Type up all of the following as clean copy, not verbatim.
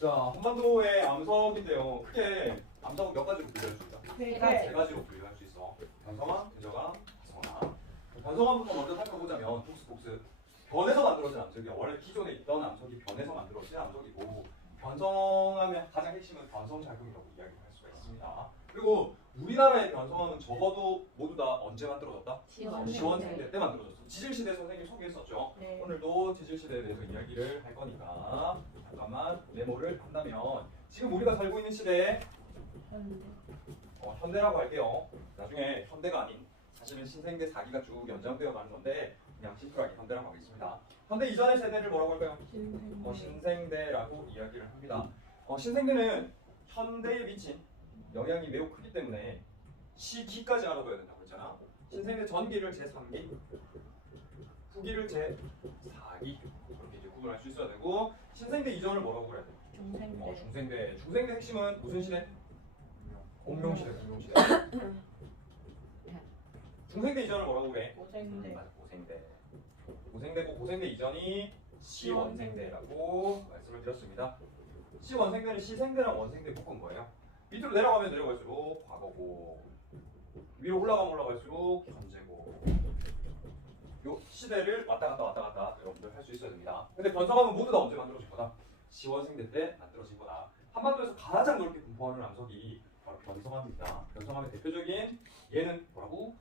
자, 한반도의 암석인데요. 크게 암석은 몇 가지로 분류할 수 있다? 세 가지로 분류할 수 있어. 변성암, 퇴적암, 화성암. 변성암부터 먼저 살펴보자면 복스 변에서 만들어진 암석이야. 원래 기존에 있던 암석이 변에서 만들어진 암석이고 변성암의 가장 핵심은 변성작용이라고 이야기할 수가 있습니다. 그리고 우리나라의 변성암은 적어도 모두 다 언제 만들어졌다? 시원생대 때 만들어졌어. 지질시대 선생님 소개했었죠. 네. 오늘도 지질시대에 대해서 이야기를 할 거니까 잠깐만 메모를 한다면 지금 우리가 살고 있는 시대에 현대라고 할게요. 나중에 현대가 아닌 사실은 신생대 4기가 쭉 연장되어 가는 건데 그냥 심플하게 현대라고 하겠습니다. 현대 이전의 세대를 뭐라고 할까요? 신생대라고 이야기를 합니다. 신생대는 현대에 미친 영향이 매우 크기 때문에 시기까지 알아둬야 된다고 했잖아. 신생대 전기를 제3기, 후기를 제4기 이렇게 이제 구분할 수 있어야 되고 신생대 이전을 뭐라고 그래야 돼? 중생대. 중생대 핵심은 무슨 시대? 공명시대. 중생대 이전을 뭐라고 그래? 고생대. 맞아, 고생대고 고생대 이전이 시원생대라고 말씀을 드렸습니다. 시원생대는 시생대랑 원생대 묶은 거예요. 밑으로 내려가면 내려갈수록 과거고 위로 올라가면 올라갈수록 현재고 요 시대를 왔다 갔다 여러분들 할 수 있어야 됩니다. 근데 변성암은 모두 다 언제 만들어진 거다? 시원생대 때 만들어진 거다. 한반도에서 가장 넓게 분포하는 암석이 바로 변성암입니다. 변성암의 대표적인 얘는 뭐라고?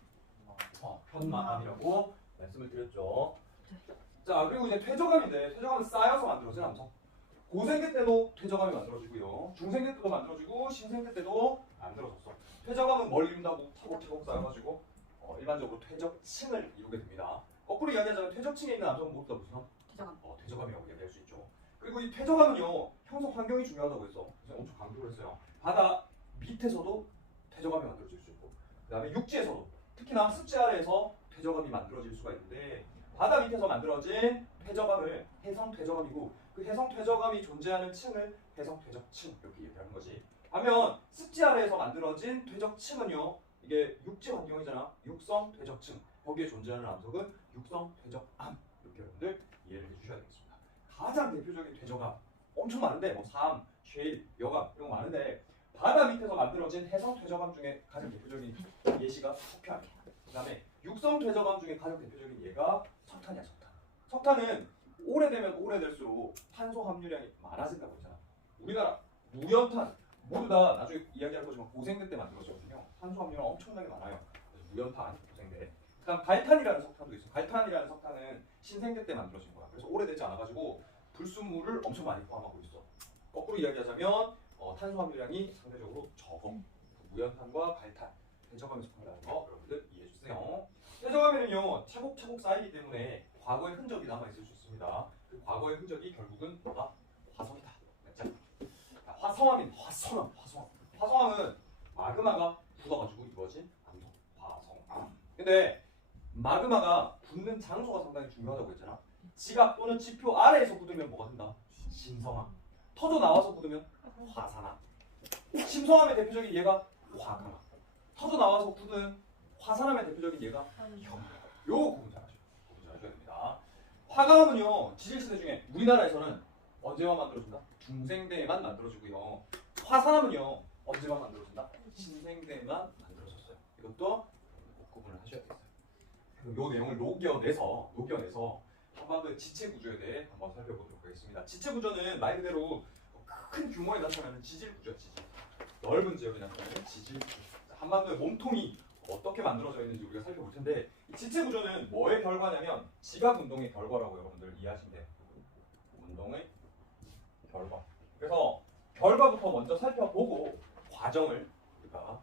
현마암이라고 말씀을 드렸죠. 자, 그리고 이제 퇴적암인데 퇴적암은 쌓여서 만들어진 암석. 고생대 때도 퇴적암이 만들어지고요. 중생대 때도 만들어지고 신생대 때도 만들어졌어. 퇴적암은 뭘 이룬다고? 차곡차곡 쌓여가지고 일반적으로 퇴적층을 이루게 됩니다. 거꾸로 이야기하자면 퇴적층에 있는 암석은 모두 다 무슨? 퇴적암이라고 이야기할 수 있죠. 그리고 이 퇴적암은요 형성 환경이 중요하다고 했어. 그래서 엄청 강조를 했어요. 바다 밑에서도 퇴적암이 만들어질 수 있고 그 다음에 육지에서도 특히나 습지 아래에서 퇴적암이 만들어질 수가 있는데 바다 밑에서 만들어진 퇴적암을 해성 퇴적암이고 그 해성 퇴적암이 존재하는 층을 해성 퇴적층 이렇게 얘기하는 거지. 반면 습지 아래에서 만들어진 퇴적층은요 이게 육지 환경이잖아. 육성 퇴적층 거기에 존재하는 암석은 육성 퇴적암 이렇게 여러분들 이해를 해주셔야 되겠습니다. 가장 대표적인 퇴적암 엄청 많은데 뭐 삼, 쉐일, 여감 이런 거 많은데 바다 밑에서 만들어진 해성 퇴적암 중에 가장 대표적인 예시가 석탄. 그 다음에 육성 퇴적암 중에 가장 대표적인 예가 석탄이야. 석탄은 오래되면 오래될수록 탄소 함유량이 많아진다고 했잖아. 우리나라 무연탄 모두 다 나중에 이야기할 거지만 고생대 때 만들어졌거든요. 탄소 함유량 엄청나게 많아요. 그래서 무연탄, 고생대. 그다음 갈탄이라는 석탄도 있어. 갈탄이라는 석탄은 신생대 때 만들어진 거야. 그래서 오래되지 않아가지고 불순물을 엄청 많이 포함하고 있어. 거꾸로 이야기하자면 탄소 함유량이 상대적으로 적어. 무연탄과 갈탄, 퇴적암에 속한다는 거 여러분들 이해해 주세요. 퇴적암에는요 차곡차곡 쌓이기 때문에 과거의 흔적이 남아 있을 수 있습니다. 그 과거의 흔적이 결국은 뭐가? 화성이다. 맞죠? 화성암인 화성암. 화성암은 마그마가 굳어가지고 이루어진 암석. 화성암. 근데 마그마가 굳는 장소가 상당히 중요하다고 했잖아. 지각 또는 지표 아래에서 굳으면 뭐가 된다? 신성암. 터져 나와서 굳으면 화산암. 심성암의 대표적인 예가 화강암. 터져 나와서 굳은 화산암의 대표적인 예가 형. 요 구분 잘 하셔야 됩니다. 화강암은요 지질시대 중에 우리나라에서는 언제만 만들어진다? 중생대에만 만들어지고요. 화산암은요 언제만 만들어진다? 신생대에만 만들어졌어요. 이것도 구분을 하셔야 되겠어요. 요 내용을 녹여내서 한반도의 지체 구조에 대해 한번 살펴보도록 하겠습니다. 지체 구조는 말 그대로 큰 규모에 나타나는 지질 구조야. 넓은 지역에 나타나는 지질 구조. 한반도의 몸통이 어떻게 만들어져 있는지 우리가 살펴볼 텐데 이 지체 구조는 뭐의 결과냐면 지각 운동의 결과라고 여러분들 이해하시면 돼요. 운동의 결과. 그래서 결과부터 먼저 살펴보고 과정을 우리가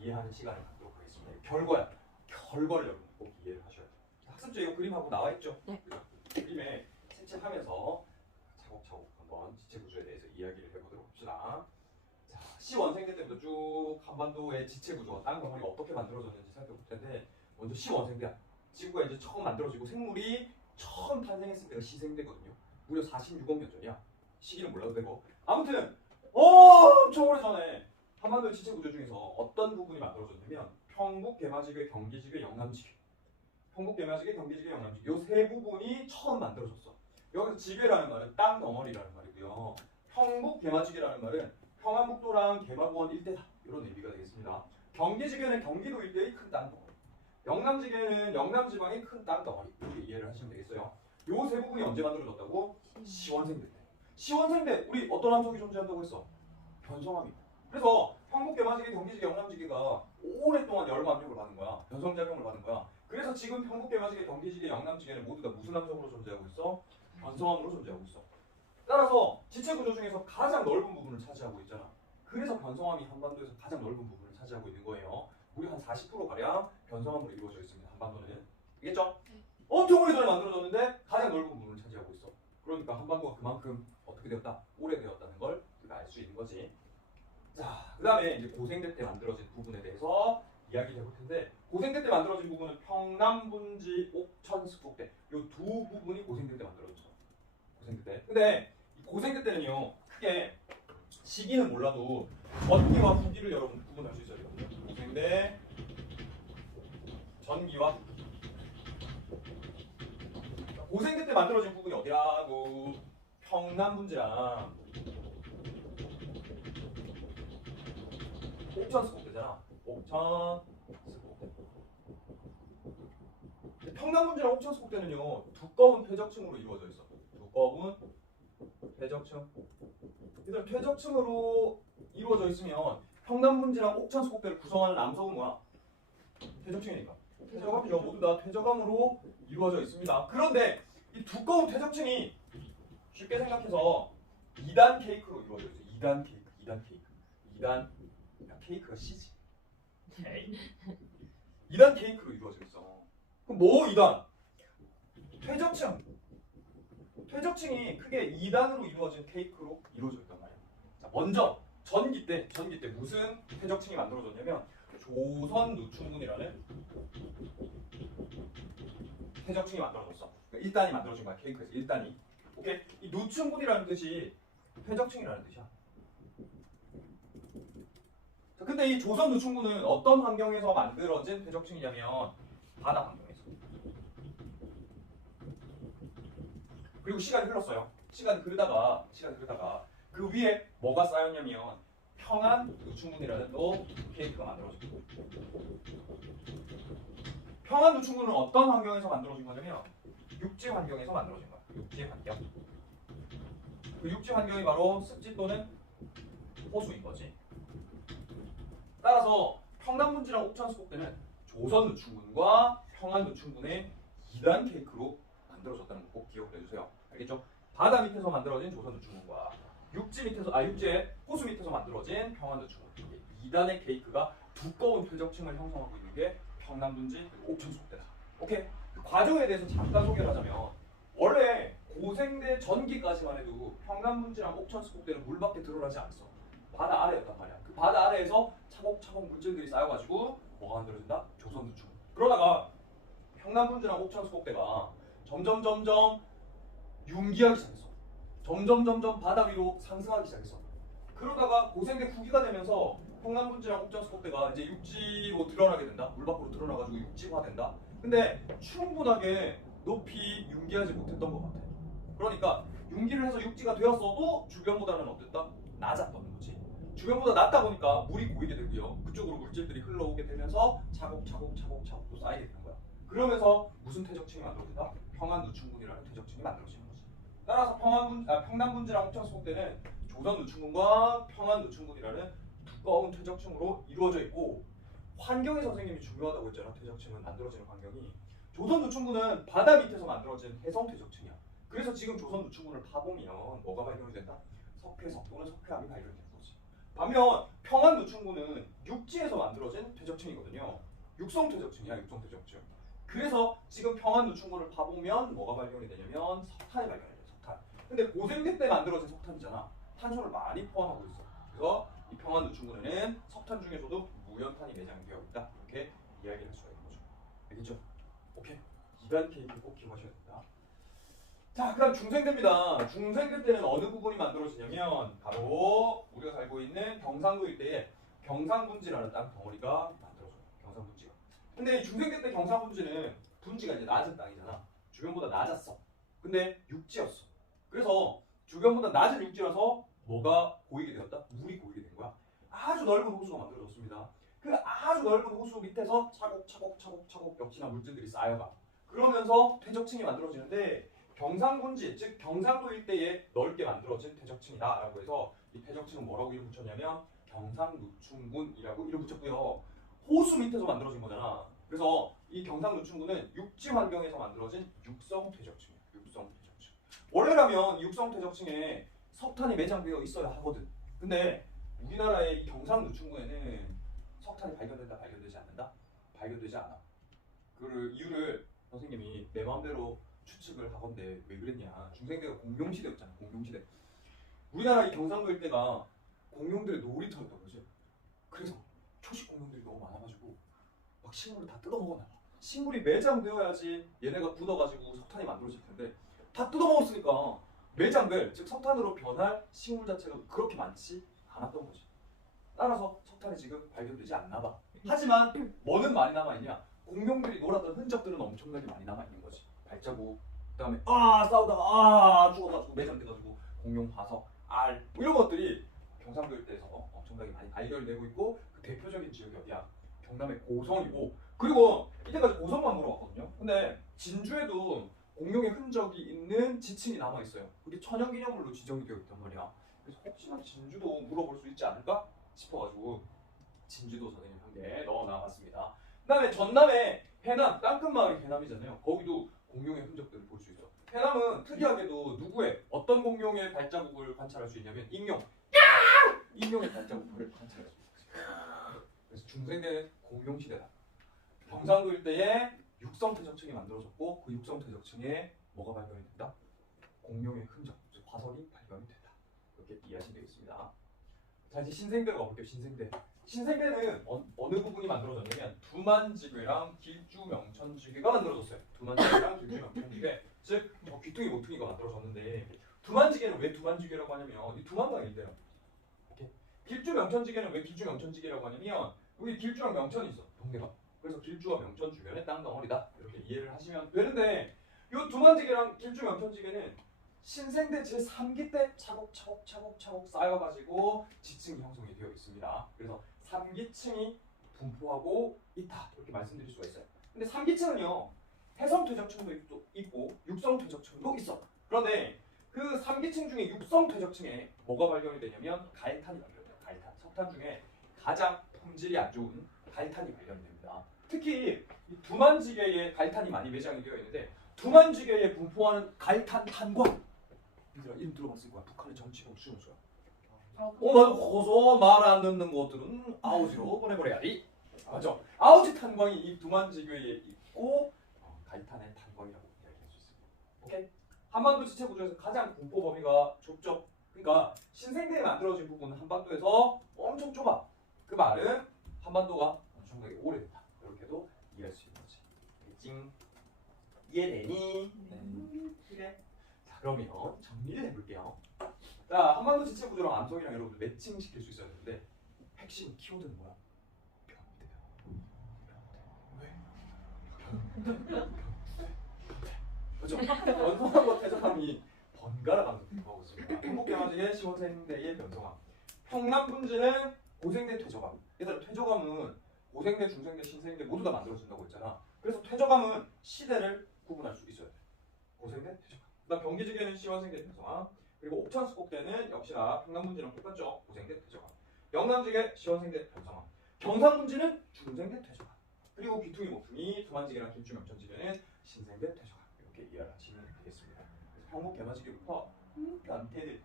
이해하는 시간을 갖도록 하겠습니다. 결과야. 결과를 여러분 꼭 이해를 하셔야 돼요. 학습지에 이 그림하고 나와 있죠? 네. 그림에 채찍하면서 차곡차곡 한번 지체 구조에 대해서 이야기를 해보도록 합시다. 시원생대 때부터 쭉 한반도의 지체 구조가 땅 덩어리가 어떻게 만들어졌는지 살펴볼 텐데 먼저 시원생대야. 지구가 이제 처음 만들어지고 생물이 처음 탄생했을 때가 시생대거든요. 무려 46억 년 전이야. 시기는 몰라도 되고 아무튼 엄청 오래전에 한반도의 지체 구조 중에서 어떤 부분이 만들어졌냐면 평북, 개마지교, 경기지교, 영남지교 요 세 부분이 처음 만들어졌어. 여기서 지교라는 말은 땅 덩어리라는 말이고요. 평북 개마지개라는 말은 평안북도랑 개마고원 일대다 이런 의미가 되겠습니다. 경기지개는 경기도 일대의 큰 땅덩어리, 영남지개는 영남지방의 큰 땅덩어리 이렇게 이해를 하시면 되겠어요. 요 세 부분이 언제 만들어졌다고? 시원생대 때. 시원생대 우리 어떤 함석이 존재한다고 했어? 변성함이. 그래서 평북 개마지개, 경기지개, 영남지개가 오랫동안 열과 압력을 받는 거야. 변성작용을 받는 거야. 그래서 지금 평북 개마지개, 경기지개, 영남지개는 모두 다 무슨 함석으로 존재하고 있어? 변성함으로 존재하고 있어. 따라서 지체 구조 중에서 가장 넓은 부분을 차지하고 있잖아. 그래서 변성함이 한반도에서 가장 넓은 부분을 차지하고 있는 거예요. 우리 한 40% 가량 변성함으로 이루어져 있습니다. 한반도는. 알겠죠? 엄청 오래전에 만들어졌는데 가장 넓은 부분을 차지하고 있어. 그러니까 한반도가 그만큼 어떻게 되었다? 오래되었다는 걸 우리가 알 수 있는 거지. 자, 그 다음에 이제 고생대 때 만들어진 부분에 대해서 이야기를 해볼 텐데, 고생대 때 만들어진 부분은 평남분지, 옥천, 습곡대 이 두 부분이 고생대 때 만들어졌어. 고생대 때. 근데 이 고생대 때는요, 크게 시기는 몰라도 전기와 후기를 여러분 구분할 수 있어야 되거든요. 고생대, 전기와 후기. 고생대 때 만들어진 부분이 어디라고? 평남분지랑 옥천 습곡대잖아. 옥천 습곡대. 평남분지랑 옥천 습곡대는요 두꺼운 퇴적층으로 이루어져 있어. 두꺼운 퇴적층. 얘들 퇴적층으로 이루어져 있으면 평남분지랑 옥천 습곡대를 구성하는 암석은 뭐야? 퇴적층이니까. 퇴적암이죠. 모두 다 퇴적암으로 이루어져 있습니다. 그런데 이 두꺼운 퇴적층이 쉽게 생각해서 2단 케이크로 이루어져 있어. 2단 케이크, 2단 케이크. 2단 케이크가 C지. 2단 케이크로 이루어져 있어. 그럼 뭐 2단? 퇴적층. 퇴적층이 크게 2단으로 이루어진 케이크로 이루어져 있단 말이야. 자, 먼저 전기 때 무슨 퇴적층이 만들어졌냐면 조선 누충군이라는 퇴적층이 만들어졌어. 그러니까 1단이 만들어진 거야. 케이크에서 1단이. 오케이? 이 누충군이라는 뜻이 퇴적층이라는 뜻이야. 자, 근데 이 조선 누충군은 어떤 환경에서 만들어진 퇴적층이냐면 바다 환경에서. 그리고 시간이 흘렀어요. 시간이 흐르다가 그 위에 뭐가 쌓였냐면 평안 누충군이라는 또 케이크가 만들어졌고, 평안 누충군은 어떤 환경에서 만들어진 거냐면 육지 환경에서 만들어진 거야. 육지 환경. 그 육지 환경이 바로 습지 또는 호수인 거지. 따라서 평남분지랑 옥천수곡대는 조선 누충군과 평안 누충군의 2단 케이크로 만들어졌다는 거 꼭 기억을 해주세요. 알겠죠? 바다 밑에서 만들어진 조선 누충군과 육지의 호수 밑에서 만들어진 평안 누충군. 2단의 케이크가 두꺼운 퇴적층을 형성하고 있는 게 평남분지 옥천수곡대다. 오케이? 그 과정에 대해서 잠깐 소개를 하자면, 원래 고생대 전기까지만 해도 평남분지랑 옥천수곡대는 물밖에 드러나지 않았어. 바다 아래였단 말이야. 그 바다 아래에서 차곡차곡 물질들이 쌓여가지고 뭐가 만들어진다? 조선 누충. 그러다가 평남분지랑 옥천수곡대가 점점 융기하기 시작했어. 점점 바다 위로 상승하기 시작했어. 그러다가 고생대 후기가 되면서 평남분지랑 옥천수곡대가 이제 육지로 드러나게 된다. 물 밖으로 드러나가지고 육지화된다. 근데 충분하게 높이 융기하지 못했던 것 같아. 그러니까 융기를 해서 육지가 되었어도 주변보다는 어땠다? 낮았던 거지. 주변보다 낮다 보니까 물이 고이게 되고요. 그쪽으로 물질들이 흘러오게 되면서 차곡차곡 또 쌓이게 되는 거야. 그러면서 무슨 퇴적층이 만들어진다? 평안 누충군이라는 퇴적층이 만들어지는 거지. 따라서 평남분지랑 옥천수곡대는 조선 누충군과 평안 누충군이라는 두꺼운 퇴적층으로 이루어져 있고, 환경의 선생님이 중요하다고 했잖아. 퇴적층은 만들어지는 환경이. 조선 누충군은 바다 밑에서 만들어진 해성 퇴적층이야. 그래서 지금 조선 누충군을 파보면 뭐가 발견이 된다? 석회석 또는 석회암이 발견되는 거지. 반면 평안 누충군은 육지에서 만들어진 퇴적층이거든요. 육성 퇴적층이야. 육성 퇴적층. 그래서 지금 평안 누충군을 파보면 뭐가 발견이 되냐면 석탄이 발견이 돼. 석탄. 근데 고생대 때 만들어진 석탄이잖아. 탄소를 많이 포함하고 있어. 그래서 이 평안 누충군에는 석탄 중에서도 무연탄이 내장되어 있다. 이렇게 이야기를 할 수가 있는 거죠. 알겠죠? 오케이. 2단 케이크 꼭 기억하셔야 됩니다. 자, 그다음 중생대입니다. 중생대 때는 어느 부분이 만들어지냐면 바로 우리가 살고 있는 경상도 일대에 경상분지라는 땅 덩어리가 만들어져요. 경상분지가. 근데 중생대 때 경상분지는 분지가 이제 낮은 땅이잖아. 주변보다 낮았어. 근데 육지였어. 그래서 주변보다 낮은 육지라서 뭐가 고이게 되었다? 물이 고이게 된 거야. 아주 넓은 호수가 만들어졌습니다. 그 아주 넓은 호수 밑에서 차곡차곡 역시나 물질들이 쌓여가. 그러면서 퇴적층이 만들어지는데 경상분지, 즉 경상도 일대에 넓게 만들어진 퇴적층이다라고 해서 이 퇴적층은 뭐라고 이름 붙였냐면 경상누충군이라고 이름 붙였고요. 호수 밑에서 만들어진 거잖아. 그래서 이 경상누충군은 육지 환경에서 만들어진 육성 퇴적층이야. 육성 퇴적층. 원래라면 육성 퇴적층에 석탄이 매장되어 있어야 하거든. 근데 우리나라의 이 경상누충군에는 석탄이 발견된다, 발견되지 않는다? 발견되지 않아. 그 이유를 선생님이 내 마음대로 추측을 하건데 왜 그랬냐. 중생대가 공룡시대였잖아. 공룡시대. 우리나라 이 경상도 일대가 공룡들의 놀이터였던 거지. 그래서 초식 공룡들이 너무 많아가지고 막 식물을 다 뜯어먹었나 봐. 식물이 매장되어야지 얘네가 굳어가지고 석탄이 만들어질 텐데 다 뜯어먹었으니까 매장될, 즉 석탄으로 변할 식물 자체가 그렇게 많지 않았던 거지. 따라서 석탄이 지금 발견되지 않나 봐. 하지만 뭐는 많이 남아있냐? 공룡들이 놀았던 흔적들은 엄청나게 많이 남아있는 거지. 발자국, 그 다음에 싸우다가 죽어가지고 매장돼가지고 공룡 화석, 알 이런 것들이 경상도 일대에서 엄청나게 많이 발견되고 있고 그 대표적인 지역이 어디야? 경남의 고성이고 그리고 이때까지 고성만 물어봤거든요. 근데 진주에도 공룡의 흔적이 있는 지층이 남아있어요. 그게 천연기념물로 지정이 되어 있단 말이야. 그래서 혹시나 진주도 물어볼 수 있지 않을까 싶어가지고 진주도 선생님 한 개 넣어놔봤습니다. 그 다음에 전남의 해남, 땅끝마을이 해남이잖아요. 거기도 공룡의 흔적들을 볼 수 있어. 해남은 특이하게도 누구의 어떤 공룡의 발자국을 관찰할 수 있냐면 익룡. 익룡의 발자국을 관찰할 수 있어요. 그래서 중생대는 공룡시대다. 경상도 일대에 육성퇴적층이 만들어졌고 그 육성퇴적층에 뭐가 발견이 된다? 공룡의 흔적, 즉 화석이 발견이 된다. 이렇게 이해하시면 되겠습니다. 자 이제 신생대로 가볼게요. 신생대. 신생대는 어느 부분이 만들어졌냐면 두만지괴랑 길주명천지괴가 만들어졌어요. 두만지괴랑 길주명천지괴. 즉 귀퉁이 모퉁이가 만들어졌는데 두만지괴는 왜 두만지괴라고 하냐면 이 두만강 일대요. 이렇게. 길주명천지괴는 왜 길주명천지괴라고 하냐면 여기 길주랑 명천이 있어. 동네가. 그래서 길주와 명천 주변의 땅 덩어리다. 이렇게 이해를 하시면 되는데 이 두만지괴랑 길주 명천지괴는 신생대 제3기 때 차곡차곡 쌓여가지고 지층이 형성이 되어 있습니다. 그래서 3기층이 분포하고 있다. 이렇게 말씀드릴 수가 있어요. 근데 3기층은요. 해성퇴적층도 있고 육성퇴적층도 있어. 그런데 그 3기층 중에 육성퇴적층에 뭐가 발견이 되냐면 갈탄이 발견돼요. 갈탄. 석탄 중에 가장 품질이 안 좋은 갈탄이 발견이 됩니다. 특히 이 두만지계에 갈탄이 많이 매장이 되어 있는데 두만지계에 분포하는 갈탄 탄광 이름 들어봤을 거야. 북한의 정치범 수용소야. 맞아. 고소 말 안 듣는 것들은 아우지로 보내버려야지. 맞아. 아우지 탄광이 이 두만지계에 있고 갈탄의 탄광이라고 이야기할 수 있습니다. 오케이. 한반도 지체 구조에서 가장 분포 범위가 좁죠. 그러니까 신생대에 만들어진 부분은 한반도에서 엄청 좁아. 그 말은 한반도가 엄청나게 오래됐다. 이렇게도 이해할 수 있는 거지. 찡. 이해되니? 네. 그래. 자 그러면 정리를 해볼게요. 자 한반도 지체 구조랑 암석이랑 여러분들 매칭시킬 수 있어야 되는데 핵심 키워드는 뭐야? 변태. 왜? 변태. 그렇죠? 원성함과 퇴적함이 번갈아 가면서 공부하고 있습니다. 행복경화지의 시원생대의 변성함. 평남분지는 고생대 퇴적함. 얘들아 퇴적함은 고생대, 중생대, 신생대 모두 다 만들어진다고 했잖아. 그래서 퇴적함은 시대를 구분할 수 있어야 돼. 고생대, 퇴적함. 그다음 경기지계는 시원생대, 변성함. 그리고 옥천수곡대는 역시나 평남분지랑 똑같죠. 고생대, 퇴적함. 영남지계, 시원생대, 변성함. 경상분지는 중생대, 퇴적함. 그리고 귀퉁이, 모퉁이, 두만지계랑 길주명천지계는 신생대, 퇴적함. 이렇게 이해를 하시면 되겠습니다. 그래서 평목 개마지계부터 변태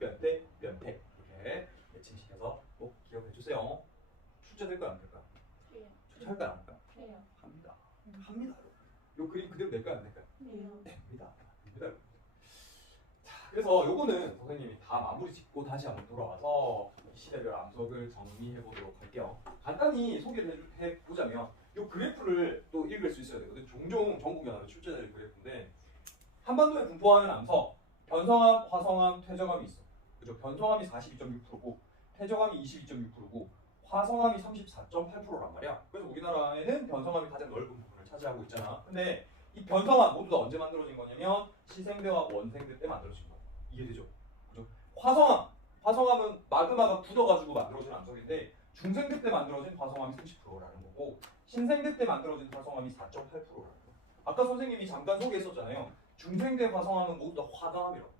이렇게 매칭시켜서 꼭 기억해 주세요. 출제될까요? 안 될까요? 해요. 출제할까요? 안 할까요? 해요. 합니다. 합니다. 요 그림 그대로 낼까요? 안 낼까요? 해요. 됩니다. 됩니다. 자, 그래서 요거는 선생님이 다 마무리 짓고 다시 한번 돌아와서 시대별 암석을 정리해 보도록 할게요. 간단히 소개를 해보자면 요 그래프를 또 읽을 수 있어야 되거든. 종종 전국연합에 출제되는 그래프인데 한반도에 분포하는 암석 변성암, 화성암, 퇴적암이 있어. 그죠? 변성암이 42.6%고 퇴적암이 22.6%고 화성암이 34.8%란 말이야. 그래서 우리나라에는 변성암이 가장 넓은 부분을 차지하고 있잖아. 근데 이 변성암 모두 다 언제 만들어진 거냐면 시생대와 원생대 때 만들어진 거야. 이해되죠? 그죠? 화성암은 마그마가 굳어가지고 만들어진 암석인데 중생대 때 만들어진 화성암이 30%라는 거고 신생대 때 만들어진 화성암이 4.8%라는 거. 아까 선생님이 잠깐 소개했었잖아요. 중생대 화성암은 모두 다 화강암이라고.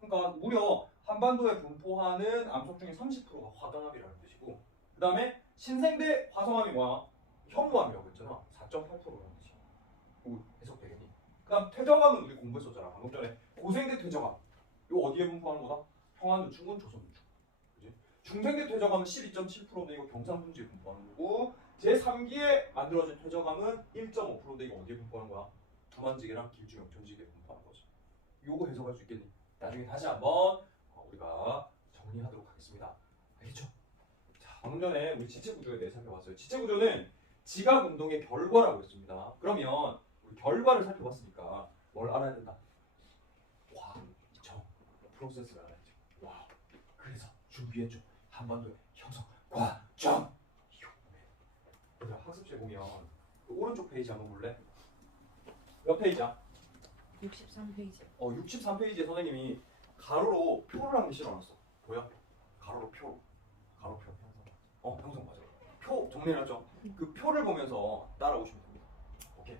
그러니까 무려 한반도에 분포하는 암석 중에 30%가 화강암이라는 뜻이고 그 다음에 신생대 화성암이 뭐야? 현무암이라고 했잖아. 4.8%라는 뜻이야. 이거 해석되겠니? 그 다음 퇴적암은 우리 공부했었잖아. 방금 전에 고생대 퇴적암. 이거 어디에 분포하는 거다? 평안누충군 조선누충. 그지? 중생대 퇴적암은 12.7%인데 이거 경상분지에 분포하는 거고 제3기에 만들어진 퇴적암은 1.5%인데 이거 어디에 분포하는 거야? 두만지게랑 길중역천지기에 분포하는 거지. 요거 해석할 수 있겠니? 나중에 다시 한번 우리가 정리하도록 하겠습니다. 알겠죠? 자, 방금 전에 우리 지체구조에 대해 살펴봤어요. 지체구조는 지각운동의 결과라고 했습니다. 그러면 우리 결과를 살펴봤으니까 뭘 알아야 된다? 과정, 프로세스를 알아야죠. 와, 그래서 준비했죠. 한반도의 형성, 과정. 얘들아, 학습지에 보면 그 오른쪽 페이지 한번 볼래? 몇 페이지야? 63페이지. 63페이지에 선생님이 가로로 표를 한 개 실어놨어. 뭐야? 가로로 표. 가로 표. 형성 맞아. 표 정리해놨죠? 그 표를 보면서 따라오시면 됩니다. 오케이.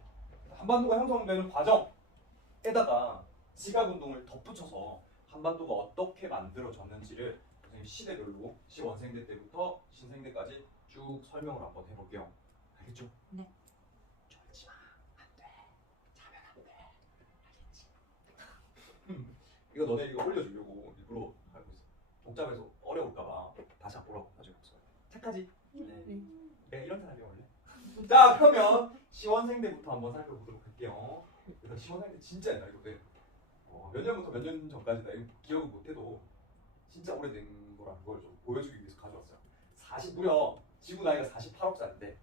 한반도가 형성되는 과정에다가 지각운동을 덧붙여서 한반도가 어떻게 만들어졌는지를 선생님 시대별로 시원생대 때부터 신생대까지 쭉 설명을 한번 해볼게요. 알겠죠? 네. 졸지 마. 안 돼. 자면 안 돼. 알겠지? 이거 너네 이거 올려주려고 일부러 하고 있어. 복잡해서 어려울까봐 다시 안 보라고 나중에 봤어요. 착하지? 네. 내가 이런 사람이 원래. 자, 그러면 시원생대부터 한번 살펴보도록 할게요. 일단 시원생대 진짜 옛날이거든. 몇 년부터 몇 년 전까지다. 이거 기억을 못해도 진짜 오래된 거라는 걸 좀 보여주기 위해서 가져왔어요. 무려 지구 나이가 48억 살인데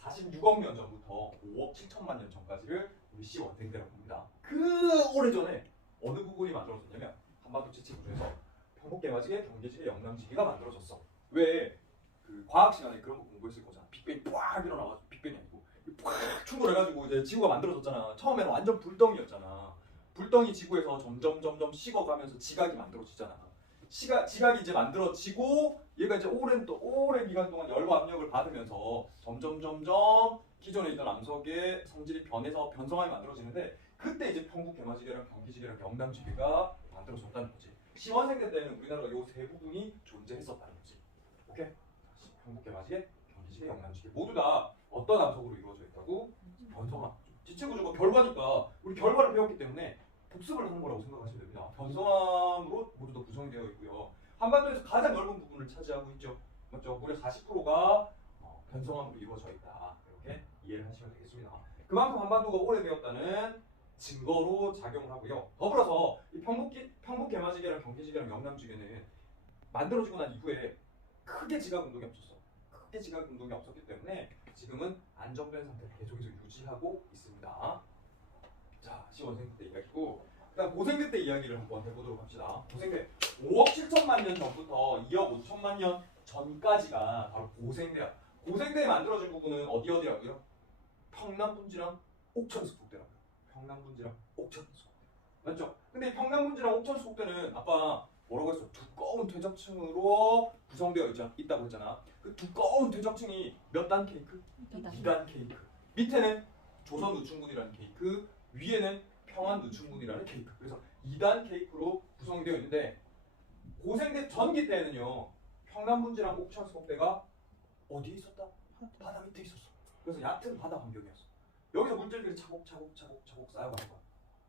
46억 년 전부터 5억 7천만 년 전까지를 우리 시원생대라고 합니다. 그 오래전에 어느 부분이 만들어졌냐면 한반도 지체구조에서 평곡개마지개, 경계지개, 영남지개가 만들어졌어. 왜? 그 과학 시간에 그런 거 공부했을 거잖아. 빅뱅이 빡 일어나가지고 빅뱅이 아니고 빡 충돌해가지고 이제 지구가 만들어졌잖아. 처음에는 완전 불덩이였잖아. 불덩이 지구에서 점점 식어가면서 지각이 만들어지잖아. 지각이 이제 만들어지고 얘가 이제 오랜 기간 동안 열과 압력을 받으면서 점점 기존에 있던 암석의 성질이 변해서 변성암이 만들어지는데 그때 이제 평곡개마지개랑 경계지개랑 영남지개가 만들어졌다는 거지. 시원생대 때는 우리나라가 요 세 부분이 존재했었다는 거지. 오케이? 평곡개마지개, 경계지개, 영남지개 모두 다 어떤 암석으로 이루어져 있다고? 변성암. 지체구조가 결과니까 우리 결과를 배웠기 때문에 복습을 하는 거라고 생각하시면 됩니다. 변성암으로 모두 다 구성이 되어 있고요. 한반도에서 가장 넓은 부분을 차지하고 있죠. 맞죠? 무려 40%가 변성암으로 이루어져 있다. 이렇게 이해를 하시면 되겠습니다. 그만큼 한반도가 오래되었다는 증거로 작용을 하고요. 더불어서 이 평곡개마지개랑 경계지개랑 영남지개는 만들어지고 난 이후에 크게 지각운동이 없었어. 크게 지각운동이 없었기 때문에 지금은 안정된 상태를 계속해서 유지하고 있습니다. 자, 시원생대 때 이야기고 그다음 고생대 때 이야기를 한번 해보도록 합시다. 고생대 5억 7천만 년 전부터 2억 5천만 년 전까지가 바로 고생대야. 고생대에 만들어진 부분은 어디라고요? 평남분지랑 옥천수국대라고요. 평남분지랑 옥천수국대. 맞죠? 근데 이 평남분지랑 옥천수국대는 아까 뭐라고 했어? 두꺼운 퇴적층으로 구성되어 있다고 했잖아. 그 두꺼운 퇴적층이 몇 단 케이크? 2단 케이크. 밑에는 조선누충군이라는 케이크, 위에는 평안누충군이라는 케이크. 그래서 2단 케이크로 구성이 되어 있는데 고생대 전기 때는요. 평남분지랑 옥천수국대가 어디에 있었다? 바다 밑에 있었어. 그래서 얕은 바다 환경이었어. 여기서 물질들이 차곡차곡 쌓여가는 거야.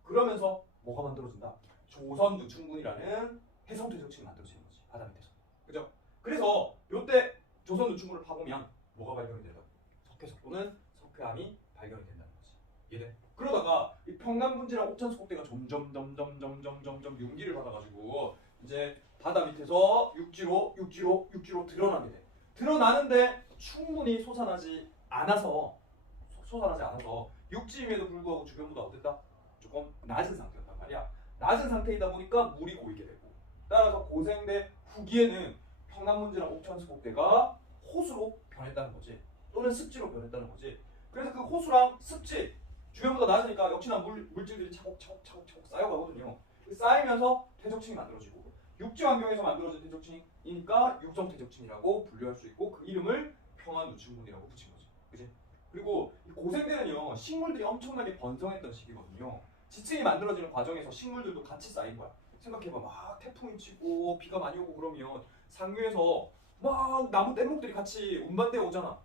그러면서 뭐가 만들어진다? 조선누충군이라는 해성퇴적층이 만들어지는 거지. 바다 밑에서. 그죠? 그래서 요때 조선누충군을 파보면 뭐가 발견이 된다고? 석회석도는 석회암이 발견이 된다는 거지. 이해돼? 그러다가 이 평남분지랑 옥천수국대가 점점 윤기를 받아가지고 이제 바다 밑에서 육지로 드러나게 돼. 드러나는데 충분히 솟아나지 않아서 육지임에도 불구하고 주변보다 어땠다? 조금 낮은 상태였단 말이야. 낮은 상태이다 보니까 물이 고이게 되고 따라서 고생대 후기에는 평남분지랑 옥천수국대가 호수로 변했다는 거지. 또는 습지로 변했다는 거지. 그래서 그 호수랑 습지 주변보다 낮으니까 역시나 물질들이 차곡차곡 쌓여가거든요. 쌓이면서 퇴적층이 만들어지고 육지 환경에서 만들어진 퇴적층이니까 육성 퇴적층이라고 분류할 수 있고 그 이름을 평안누충군이라고 붙인 거죠. 그지? 그리고 이 고생대는요 식물들이 엄청나게 번성했던 시기거든요. 지층이 만들어지는 과정에서 식물들도 같이 쌓인 거야. 생각해봐 막 태풍이 치고 비가 많이 오고 그러면 상류에서 막 나무 뗏목들이 같이 운반되어 오잖아.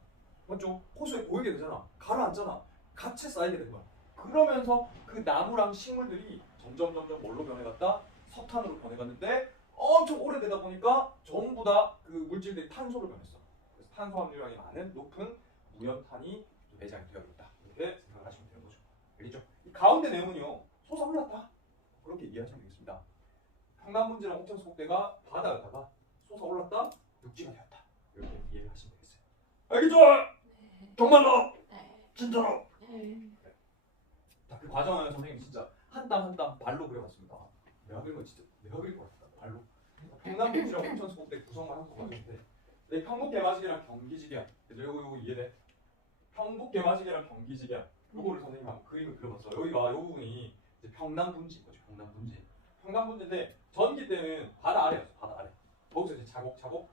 맞죠? 호수에 고이게 되잖아. 가라앉잖아. 같이 쌓이게 된 거야. 그러면서 그 나무랑 식물들이 점점 뭘로 변해갔다? 석탄으로 변해갔는데 엄청 오래되다 보니까 전부 다 그 물질들이 탄소로 변했어. 그래서 탄소 함유량이 많은 높은 무연탄이 내장이 되어 있다. 이렇게 생각을 하시면 되는 거죠. 알겠죠? 이 가운데 내용은요. 솟아올랐다. 그렇게 이해하시면 되겠습니다. 평남문제랑 옥천수국대가 바다였다가 솟아올랐다. 육지가 되었다. 이렇게 이해를 하시면 되겠어요. 알겠죠? 정말로? 진짜로? 자, 그 과정은 선생님이 진짜 한 땀 한 땀 발로 그려봤습니다. 내가 그린 건 진짜 내가 그릴 것 같다. 발로. 평남문제랑 옥천수국대 구성만 한 거 과정인데 내 평북개마시계랑 경기지계야. 요거 이해돼? 평북개마시계랑 경기지계야. 요거를 선생님이 한번 그림을 그려봤어. 여기가 요 부분이 이제 평남분지인 거죠. 평남분지. 평남분지인데 전기 때는 바다 아래였어. 바다 아래. 거기서 이제 차곡차곡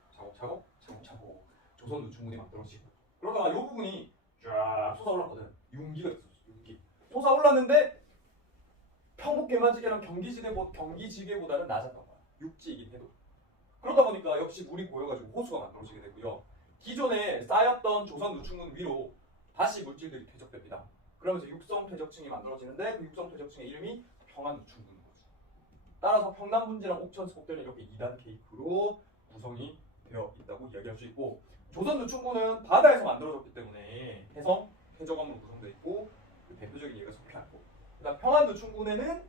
조선노충군이 만들어지고 그러다가 요 부분이 쫙 솟아올랐거든. 윤기가 있었어. 윤기. 솟아올랐는데 평북개마지계랑 경기지계보다는 낮았던 거야. 육지이긴 해도. 그러다 보니까 역시 물이 고여가지고 호수가 만들어지게 되고요. 기존에 쌓였던 조선노충군 위로 다시 물질들이 퇴적됩니다. 그러면서 육성 퇴적층이 만들어지는데 그 육성 퇴적층의 이름이 평안누충군인 거죠. 따라서 평남분지랑 옥천수국대는 이렇게 2단 케이크로 구성이 되어 있다고 이야기할 수 있고 조선누충군은 바다에서 만들어졌기 때문에 해성 퇴적암으로 구성되어 있고 그 대표적인 예가 석회암고 그다음 평안누충군에는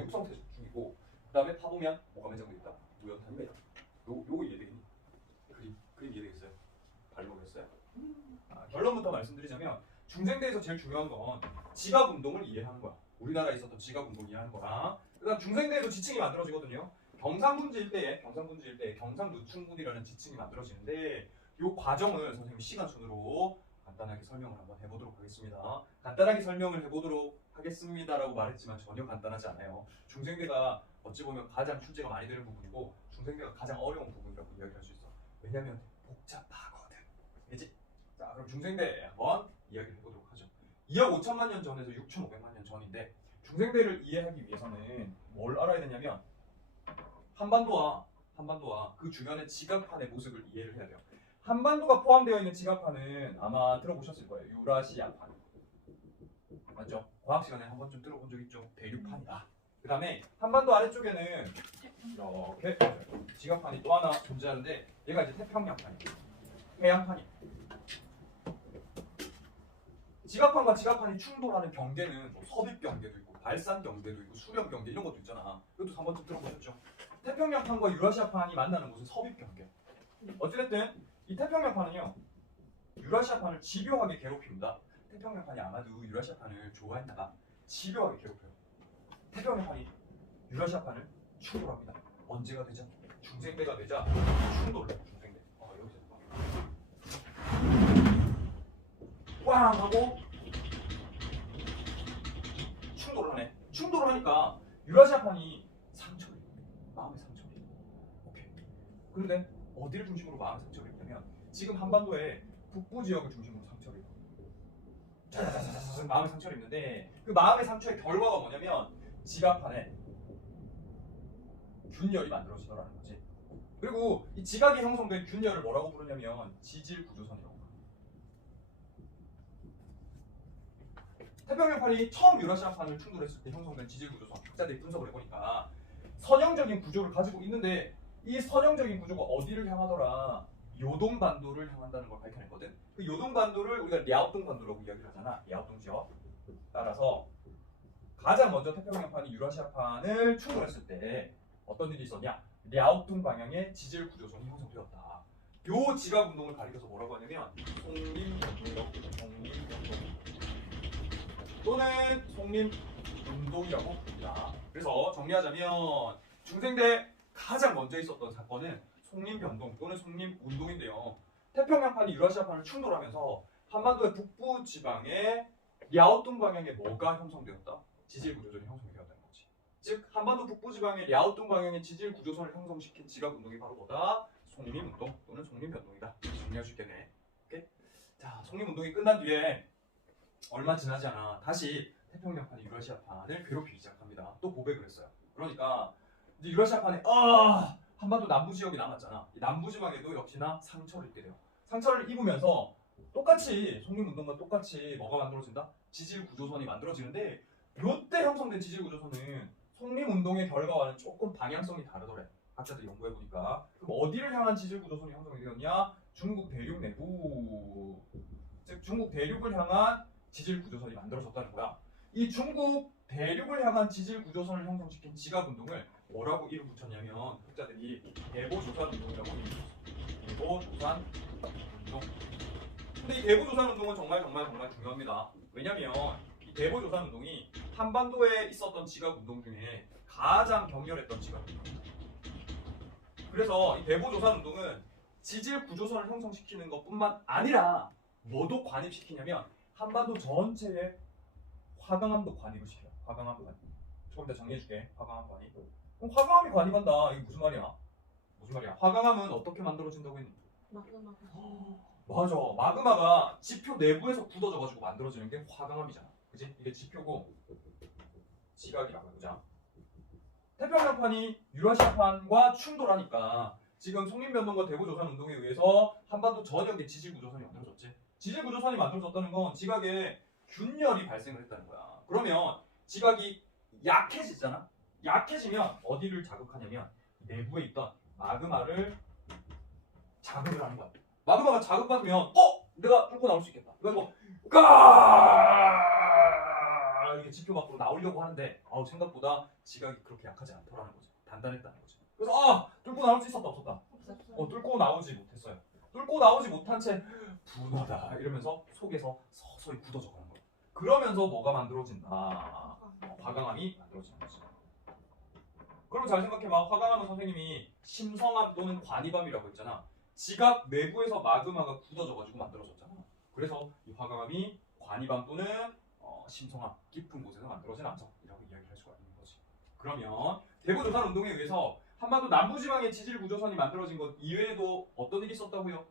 육성 퇴적층이고 그 다음에 파보면 뭐가 맺어져 있다? 무연탄이 있다. 요거 이해되겠니? 그림 이해되겠어요? 발로 그랬어요? 결론부터 말씀드리자면 중생대에서 제일 중요한 건 지각운동을 이해하는 거야. 우리나라에 있었던 지각운동 이해하는 거랑 그다음 중생대에도 지층이 만들어지거든요. 경상분지 일대에 경상누충군이라는 지층이 만들어지는데 이 과정을 선생님이 시간 순으로 간단하게 설명을 한번 해보도록 하겠습니다. 간단하게 설명을 해보도록 하겠습니다라고 말했지만 전혀 간단하지 않아요. 중생대가 어찌 보면 가장 출제가 많이 되는 부분이고 중생대가 가장 어려운 부분이라고 이야기할 수 있어. 왜냐면 복잡하거든. 그치? 자 그럼 중생대 한번 이야기를 해보도록 하죠. 2억 5천만 년 전에서 6,500만 년 전인데 중생대를 이해하기 위해서는 뭘 알아야 되냐면 한반도와 그 주변의 지각판의 모습을 이해를 해야 돼요. 한반도가 포함되어 있는 지각판은 아마 들어보셨을 거예요. 유라시아판. 맞죠? 과학 시간에 한 번쯤 들어본 적 있죠? 대륙판이다. 그 다음에 한반도 아래쪽에는 이렇게 지각판이 또 하나 존재하는데 얘가 이제 태평양판이에요. 해양판이. 지각판과 지각판이 충돌하는 경계는 뭐 섭입 경계도 있고 발산 경계도 있고 수렴 경계 이런 것도 있잖아. 이것도 한 번쯤 들어보셨죠? 태평양판과 유라시아판이 만나는 곳은 섭입 경계. 어찌됐든 이 태평양판은요 유라시아판을 집요하게 괴롭힙니다. 태평양판이 아마도 유라시아판을 좋아했다가 집요하게 괴롭혀요. 태평양판이 유라시아판을 충돌합니다. 언제가 되자? 중생대가 되자 충돌을 해요. 중생대. 여기서 꽝 하고 충돌을 하네. 충돌을 하니까 유라시아판이 상처를 입어요. 마음의 상처를 입어요. 오케이. 그런데 어디를 중심으로 마음의 상처를 입냐면 지금 한반도의 북부 지역을 중심으로 상처를 입어요. 자자자자자 마음의 상처를 입는데 그 마음의 상처의 결과가 뭐냐면 지각판에 균열이 만들어지더라는 거지. 그리고 이 지각이 형성된 균열을 뭐라고 부르냐면 지질구조선이라고 부르요. 태평양판이 처음 유라시아판을 충돌했을 때 형성된 지질구조선 학자들이 분석을 해보니까 선형적인 구조를 가지고 있는데 이 선형적인 구조가 어디를 향하더라? 요동반도를 향한다는 걸 밝혀냈거든. 그 요동반도를 우리가 랴오뚱반도라고 이야기를 하잖아. 랴오뚱 지역. 따라서 가장 먼저 태평양판이 유라시아판을 충돌했을 때 어떤 일이 있었냐? 랴오뚱 방향의 지질 구조선이 형성되었다. 요 지각 운동을 가리켜서 뭐라고 하냐면 송림운동 또는 송림운동이라고 합니다. 그래서 정리하자면 중생대 가장 먼저 있었던 사건은 송림변동 또는 송림운동인데요. 태평양판이 유라시아판을 충돌하면서 한반도의 북부 지방의 랴오뚱 방향에 뭐가 형성되었다? 지질 구조선이 형성이 되었다는 거지. 즉 한반도 북부지방의 랴오뚱 방향의 지질 구조선을 형성시킨 지각 운동이 바로 뭐다? 송림운동 또는 송림변동이다. 정리할 수 있겠네. 오케이? 자, 송림운동이 끝난 뒤에 얼마 지나지 않아 다시 태평양판이 유라시아판을 괴롭히기 시작합니다. 또 고백을 했어요. 그러니까 이제 유라시아판에 한반도 남부 지역이 남았잖아. 이 남부 지방에도 역시나 상처를 입게 돼요. 상처를 입으면서 똑같이 송림운동과 똑같이 뭐가 만들어진다? 지질 구조선이 만들어지는데 이때 형성된 지질 구조선은 송림운동의 결과와는 조금 방향성이 다르더래. 학자들이 연구해보니까. 그럼 어디를 향한 지질 구조선이 형성이 되었냐? 중국 대륙 내부, 즉 중국 대륙을 향한 지질 구조선이 만들어졌다는 거야. 이 중국 대륙을 향한 지질 구조선을 형성시킨 지각 운동을 뭐라고 이름 붙였냐면 학자들이 대보조산 운동이라고 이름 붙였어. 대보조산 운동. 근데 이 대보조산 운동은 정말 중요합니다. 왜냐면 이 대보조산 운동이 한반도에 있었던 지각 운동 중에 가장 격렬했던 지각 운동. 그래서 이 대보조산 운동은 지질 구조선을 형성시키는 것뿐만 아니라 뭐도 관입시키냐면 한반도 전체에 화강암도 관입을 시켜요. 화강암 관입. 조금 이따 정리해줄게. 화강암 관입. 그럼 화강암이 관입한다. 이게 무슨 말이야? 무슨 말이야? 화강암은 어떻게 만들어진다고 했니? 마그마. 맞아. 마그마가 지표 내부에서 굳어져가지고 만들어지는 게 화강암이잖아. 그지? 이게 지표고 지각이라고 해보자. 태평양판이 유라시아판과 충돌하니까 지금 송림변동과 대보조산 운동에 의해서 한반도 전역에 지질구조선이 만들어졌지. 지질구조선이 만들어졌다는 건 지각에 균열이 발생을 했다는 거야. 그러면 지각이 약해지잖아. 약해지면 어디를 자극하냐면 내부에 있던 마그마를 자극을 하는 거야. 마그마가 자극받으면 내가 뚫고 나올 수 있겠다. 그래가지고 이렇게 지표 밖으로 나오려고 하는데 생각보다 지각이 그렇게 약하지 않더라는 거지. 단단했다는 거지. 그래서 뚫고 나올 수 있었다 없었다? 뚫고 나오지 못했어요. 뚫고 나오지 못한 채 분하다 이러면서 속에서 서서히 굳어져 가는 거예요. 그러면서 뭐가 만들어진다? 화강암이 만들어지는 거지. 그럼 잘 생각해봐. 화강암은 선생님이 심성암 또는 관입암이라고 했잖아. 지각 내부에서 마그마가 굳어져가지고 만들어졌잖아. 그래서 이 화강암이 관입암 또는 심성암 깊은 곳에서 만들어진 암석이라고 이야기할 수가 있는 거지. 그러면 대보조산 운동에 의해서 한반도 남부지방의 지질 구조선이 만들어진 것 이외에도 어떤 일이 있었다고요?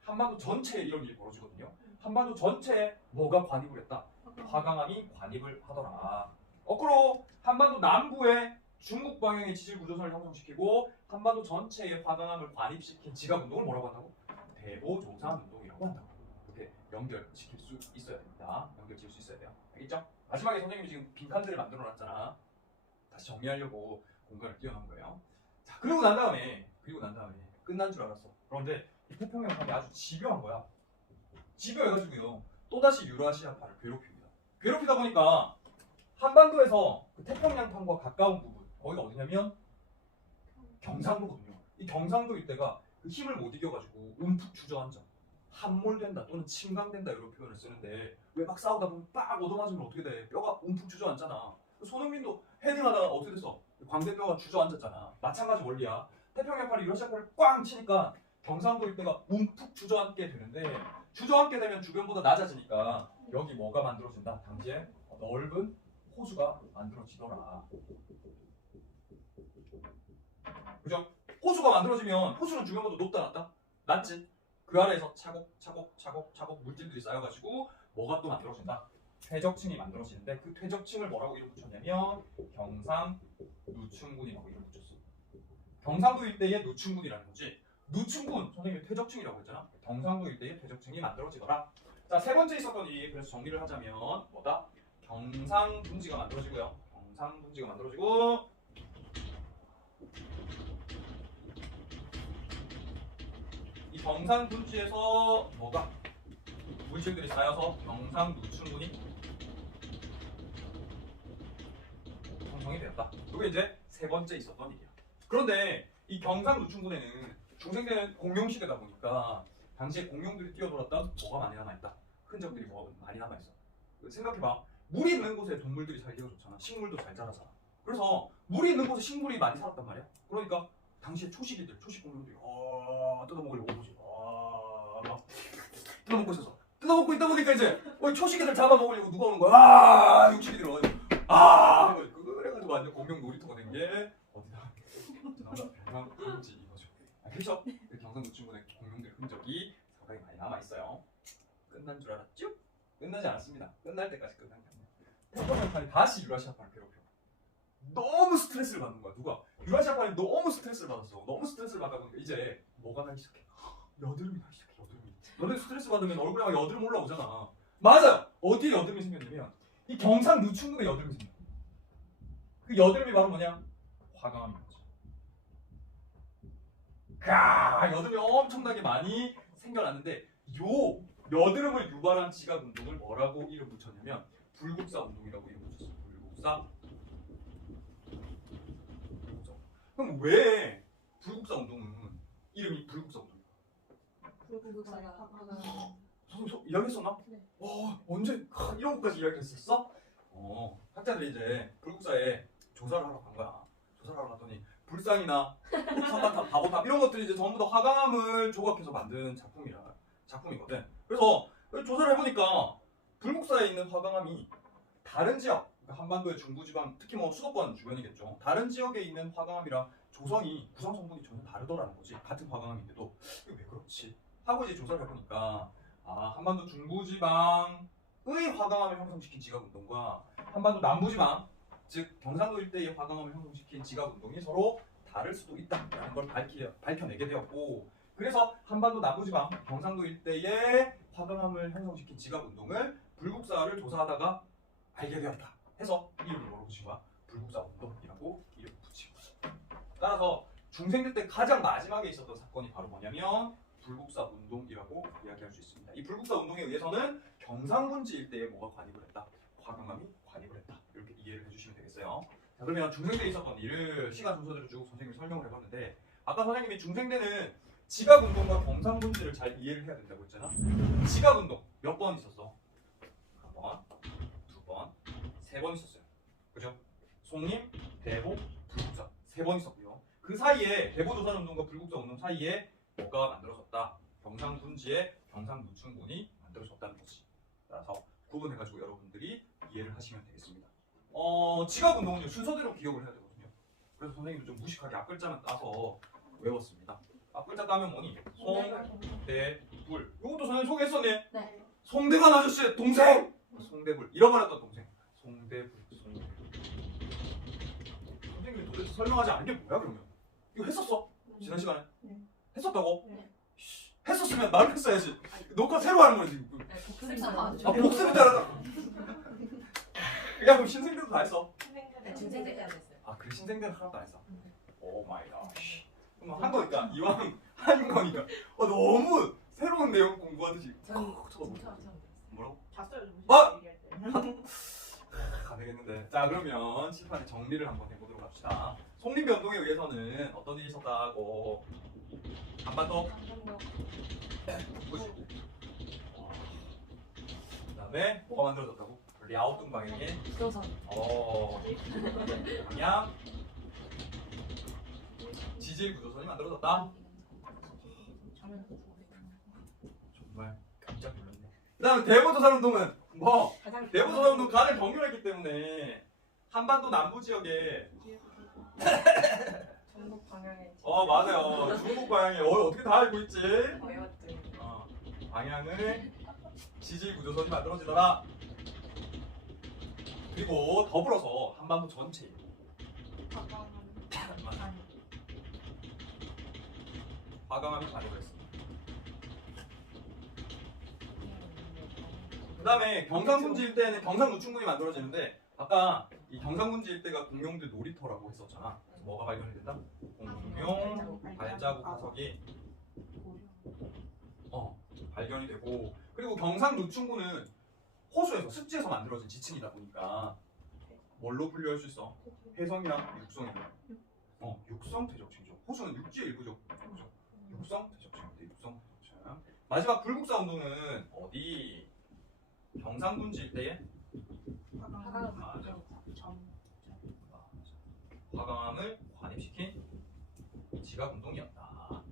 한반도 전체에 이런 일이 벌어지거든요. 한반도 전체에 뭐가 관입을 했다? 화강암이 관입을 하더라. 거꾸로 한반도 남부에 중국 방향의 지질 구조선을 형성시키고 한반도 전체에 화강암을 관입시킨 지각 운동을 뭐라고 한다고? 대보조산 운동이라고 한다고. 이렇게 연결시킬 수 있어야 됩니다. 연결 지을 수 있어야 돼요. 알겠죠? 마지막에 선생님이 지금 빈칸들을 만들어놨잖아. 다시 정리하려고 공간을 띄워놓은 거예요. 자, 그리고 난 다음에 끝난 줄 알았어. 그런데 이 태평양판이 아주 집요한 거야. 집요해가지고요. 또다시 유라시아판을 괴롭힙니다. 괴롭히다 보니까 한반도에서 그 태평양판과 가까운 부분, 거기가 어디냐면 경상도거든요. 이 경상도 일대가 그 힘을 못 이겨가지고 움푹 주저앉아. 함몰된다 또는 침강된다 이런 표현을 쓰는데 왜 막 싸우다 보면 빡 얻어맞으면 어떻게 돼? 뼈가 움푹 주저앉잖아. 손흥민도 헤딩하다가 어떻게 됐어? 광대뼈가 주저앉았잖아. 마찬가지 원리야. 태평양판이 유라시아판을 꽝 치니까 경상도 일대가 움푹 주저앉게 되는데 주저앉게 되면 주변보다 낮아지니까 여기 뭐가 만들어진다? 당시에 넓은 호수가 만들어지더라. 그죠? 호수가 만들어지면 호수는 주변보다 높다 낮다? 낮지? 그 아래에서 차곡차곡 물질들이 쌓여가지고 뭐가 또 만들어진다? 퇴적층이 만들어지는데 그 퇴적층을 뭐라고 이름 붙였냐면 경상누층군이라고 이름 붙였어. 경상도 일대의 누층군이라는 거지. 누층군, 선생님이 퇴적층이라고 했잖아. 경상도 일대의 퇴적층이 만들어지더라. 자, 세 번째 있었던 일이 그래서 정리를 하자면 뭐다? 경상분지가 만들어지고요. 경상분지가 만들어지고 이 경상분지에서 뭐가? 물질들이 쌓여서 경상누층군이 형성이 되었다. 이게 이제 세 번째 있었던 일이야. 그런데 이 경상누층군에는 중생대는 공룡시대다 보니까 당시에 공룡들이 뛰어놀았던 뭐가 많이 남아있다. 흔적들이 뭐가 많이 남아있어. 생각해봐. 물이 있는 곳에 동물들이 살기가 좋잖아. 식물도 잘 자라잖아. 그래서 물이 있는 곳에 식물이 많이 살았단 말이야. 그러니까 당시에 초식이들, 초식 공룡들이 뜯어먹으려고 오지. 막 뜯어먹고 있어서 뜯어먹고 있다 보니까 이제 초식이들 잡아먹으려고 누가 오는 거야. 육식이들 와가지고 그래가지고 완전 공룡 놀이터가 된 게 어디다? 경상군지 이거죠. 그렇죠? 경상 노충군의 공룡들 흔적이 상당히 많이 남아 있어요. 끝난 줄 알았죠? 끝나지 않았습니다. 끝날 때까지 끝난 게 아니에요. 태권도판이 다시 유라시아파를 괴롭혀. 너무 스트레스를 받는 거야. 누가? 유라시아파이 너무 스트레스를 받았어. 너무 스트레스를 받다 보니까 이제 뭐가 나기 시작해? 여드름이 나기 시작해. 여드름이. 너네 스트레스 받으면 얼굴에 막 여드름 올라오잖아. 맞아요. 어디에 여드름이 생겼냐면 이 경상 누충근에 여드름이 생겨. 그 여드름이 바로 뭐냐? 화강암인 거지. 여드름이 엄청나게 많이 생겨났는데 요 여드름을 유발한 지각 운동을 뭐라고 이름 붙였냐면 불국사 운동이라고 이름 붙였어. 불국사. 그럼 왜 불국사 운동은 이름이 불국사 운동이야? 불국사가 선생님 이야기했었나? 네. 언제 이런 것까지 이야기했었어? 학자들이 이제 불국사에 조사를 하러 간 거야. 조사를 하러 갔더니 불상이나 석가탑, 바보탑 이런 것들이 이제 전부 다 화강암을 조각해서 만든 작품이거든. 그래서 조사를 해보니까 불국사에 있는 화강암이 다른 지역, 그러니까 한반도의 중부지방, 특히 뭐 수도권 주변이겠죠. 다른 지역에 있는 화강암이랑 조성이 구성 성분이 전혀 다르더라는 거지. 같은 화강암인데도 이게 왜 그렇지? 하고 이제 조사를 해보니까 한반도 중부지방의 화강암을 형성시킨 지각운동과 한반도 남부지방, 즉 경상도 일대의 화강암을 형성시킨 지각운동이 서로 다를 수도 있다는 걸 밝혀내게 되었고, 그래서 한반도 남부지방, 경상도 일대의 화강암을 형성시킨 지각운동을 불국사를 조사하다가 알게 되었다 해서 이름을 뭐로 붙인 거야? 불국사 운동이라고 이름을 붙인 거야. 따라서 중생대 때 가장 마지막에 있었던 사건이 바로 뭐냐면 불국사 운동이라고 이야기할 수 있습니다. 이 불국사 운동에 의해서는 경상군지 일대에 뭐가 관입을 했다? 화강암이 관입을 했다. 이렇게 이해를 해주시면 되겠어요. 자, 그러면 중생대에 있었던 일을 시간 순서대로 쭉 선생님이 설명을 해봤는데, 아까 선생님이 중생대는 지각운동과 경상군지를 잘 이해를 해야 된다고 했잖아. 지각운동 몇 번 있었어? 한 번, 두 번, 세 번 있었어요. 그죠? 송림, 대보, 불국사 세 번 있었고요. 그 사이에 대보조선운동과 불국사 운동 사이에 뭐가 만들어졌다? 경상군지의 경상누충군이 만들어졌다는 거지. 따라서 구분해가지고 여러분들이 이해를 하시면 되겠습니다. 지각운동은 순서대로 기억을 해야 되거든요. 그래서 선생님도 좀 무식하게 앞글자만 따서 외웠습니다. 앞글자 따면 뭐니? 송, 대, 불. 이것도 선생님 소개했었네. 네. 송대관 아저씨의 동생! 송대불. 잃어버렸던 동생. 송대불. 선생님이 도대체 설명하지 않은 게 뭐야 그러면? 이거 했었어? 지난 시간에? 네. 했었다고? 네. 했었으면 말을 했어야지. 녹화 새로 하는 거지. 복습인 줄 알았다. 야 그럼 신생대도 다 했어? 중생대 안 했어요. 그래 신생대는 하나도 안 했어? 오 마이 갓. 그럼 한 거니까 이왕 하는 거니까 너무 새로운 내용 공부하듯이 뭐라고? 봤어요. 안 되겠는데. 자 그러면 칠판에 정리를 한번 해보도록 합시다. 송림변동에 의해서는 어떤 일이 있었다고? 한반도? 그치? 그 다음에 뭐가 만들어졌다고? 랴오뚱 방향에 조선. 방향 지질 구조선이 만들어졌다. 정말 깜짝 놀랐네. 그 다음에 대보조선운동은 뭐 대보조선운동 가장 격렬했기 때문에 한반도 남부 지역에 전북 방향에. 맞아요. 중국 방향에 어떻게 다 알고 있지? 외웠더니. 방향을 지질 구조선이 만들어지더라. 그리고 더불어서 한반도 전체에 화강암이 관여를 했습니다. 그 다음에 경상군지 일대에는 경상누충군이 만들어지는데, 아까 이 경상군지 일대가 공룡들 놀이터라고 했었잖아. 뭐가 발견이 된다? 공룡 발자국 화석이 발견이 되고, 그리고 경상누충군은 호수에서 습지에서 만들어진 지층이다 보니까 뭘로 분류할 수 있어? 해성이랑 육성이랑 육성 대적층이죠. 호수는 육지의 일부죠. 그렇죠? 육성 대적층인데 육성 대적층. 마지막 불국사 운동은 어디? 경상군지 일대에 화강암을 관입시킨 지각 운동이었다.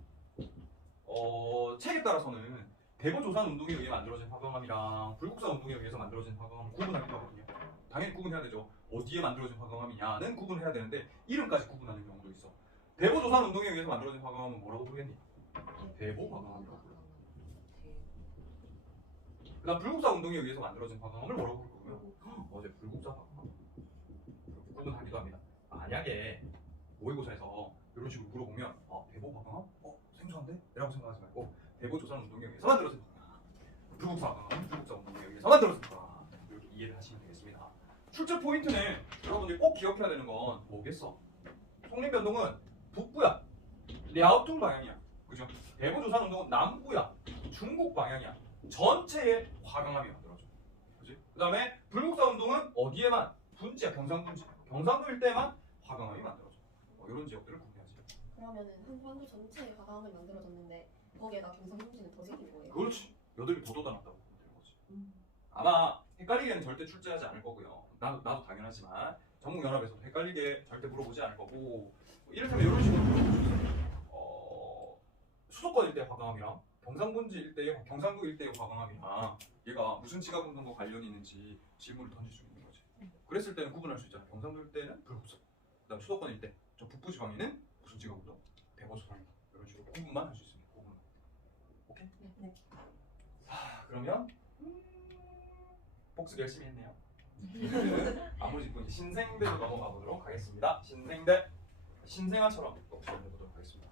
책에 따라서는 대보조선 운동에 의해 만들어진 화강암이랑 불국사 운동에 의해서 만들어진 화강암을 구분하기도 하거든요. 당연히 구분해야 되죠. 어디에 만들어진 화강암이냐는 구분해야 되는데 이름까지 구분하는 경우도 있어. 대보조산 운동에 의해서 만들어진 화강암은 뭐라고 부르겠니? 대보 화강암이라고 불러. 그다음 불국사 운동에 의해서 만들어진 화강암을 뭐라고 부르고요? 어제 불국사 화강암 구분하기도 합니다. 만약에 모의고사에서 이런 식으로 물어보면 대보 화강암? 생소한데? 라고 생각하지 말고 대보조산 운동에 의해서 만들어진 화강암, 불국사 화강암, 불국사 운동에 의해서 만들어진 화강암 이렇게 이해를 하시면 되겠습니다. 출제 포인트는 여러분들이 꼭 기억해야 되는 건 뭐겠어? 송림변동은 북부야, 랴오퉁 방향이야, 그죠? 대보조산 운동은 남부야, 중국 방향이야. 전체에 화강암이 만들어져. 그지? 그 다음에 불국사 운동은 어디에만? 분지야, 경상분지. 경상도 일대에만 화강암이 만들어져. 이런 지역들을 구분해야지. 그러면은 한반도 전체에 화강암이 만들어졌는데 거기에다 경상분지는 더 생긴 거예요? 그렇지. 여덟이 더 돋아났다고 보면 되는 거지. 아마 헷갈리게는 절대 출제하지 않을 거고요. 나도 당연하지만 전국연합에서도 헷갈리게 절대 물어보지 않을 거고 이를테면 이런 식으로 물어볼 수 있어요. 수도권 일대 화강암이랑 경상분지 일대의 경상도 일대의 화강암이랑 얘가 무슨 지각운동과 관련이 있는지 질문을 던질 수 있는 거지. 그랬을 때는 구분할 수 있잖아. 경상도 일대는 불국사, 그다음 수도권 일대, 저 북부 지방에는 무슨 지각운동, 대보조산운동 이런 식으로 구분만 할 수 있습니다. 구분만. 오케이? 네. 그러면 복습 열심히 했네요. 마무리 짓고 이제 신생대로 넘어가 보도록 하겠습니다. 신생아처럼 복습 해보도록 하겠습니다.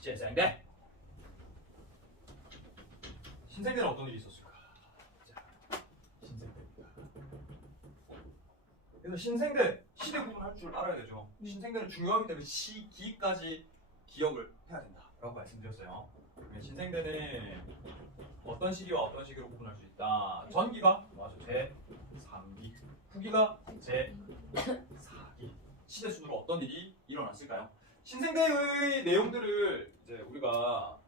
신생대. 신생대는 어떤 일이 있었을까? 자, 신생대입니다. 그래서 신생대 시대 구분할 줄 알아야 되죠. 신생대는 중요하기 때문에 시기까지 기억을 해야 된다라고 말씀드렸어요. 그러면 신생대는 어떤 시기와 어떤 시기로 구분할 수 있다. 전기가 맞아 제3기, 후기가 제4기. 시대 순으로 어떤 일이 일어났을까요? 신생대의 내용들을 이제 우리가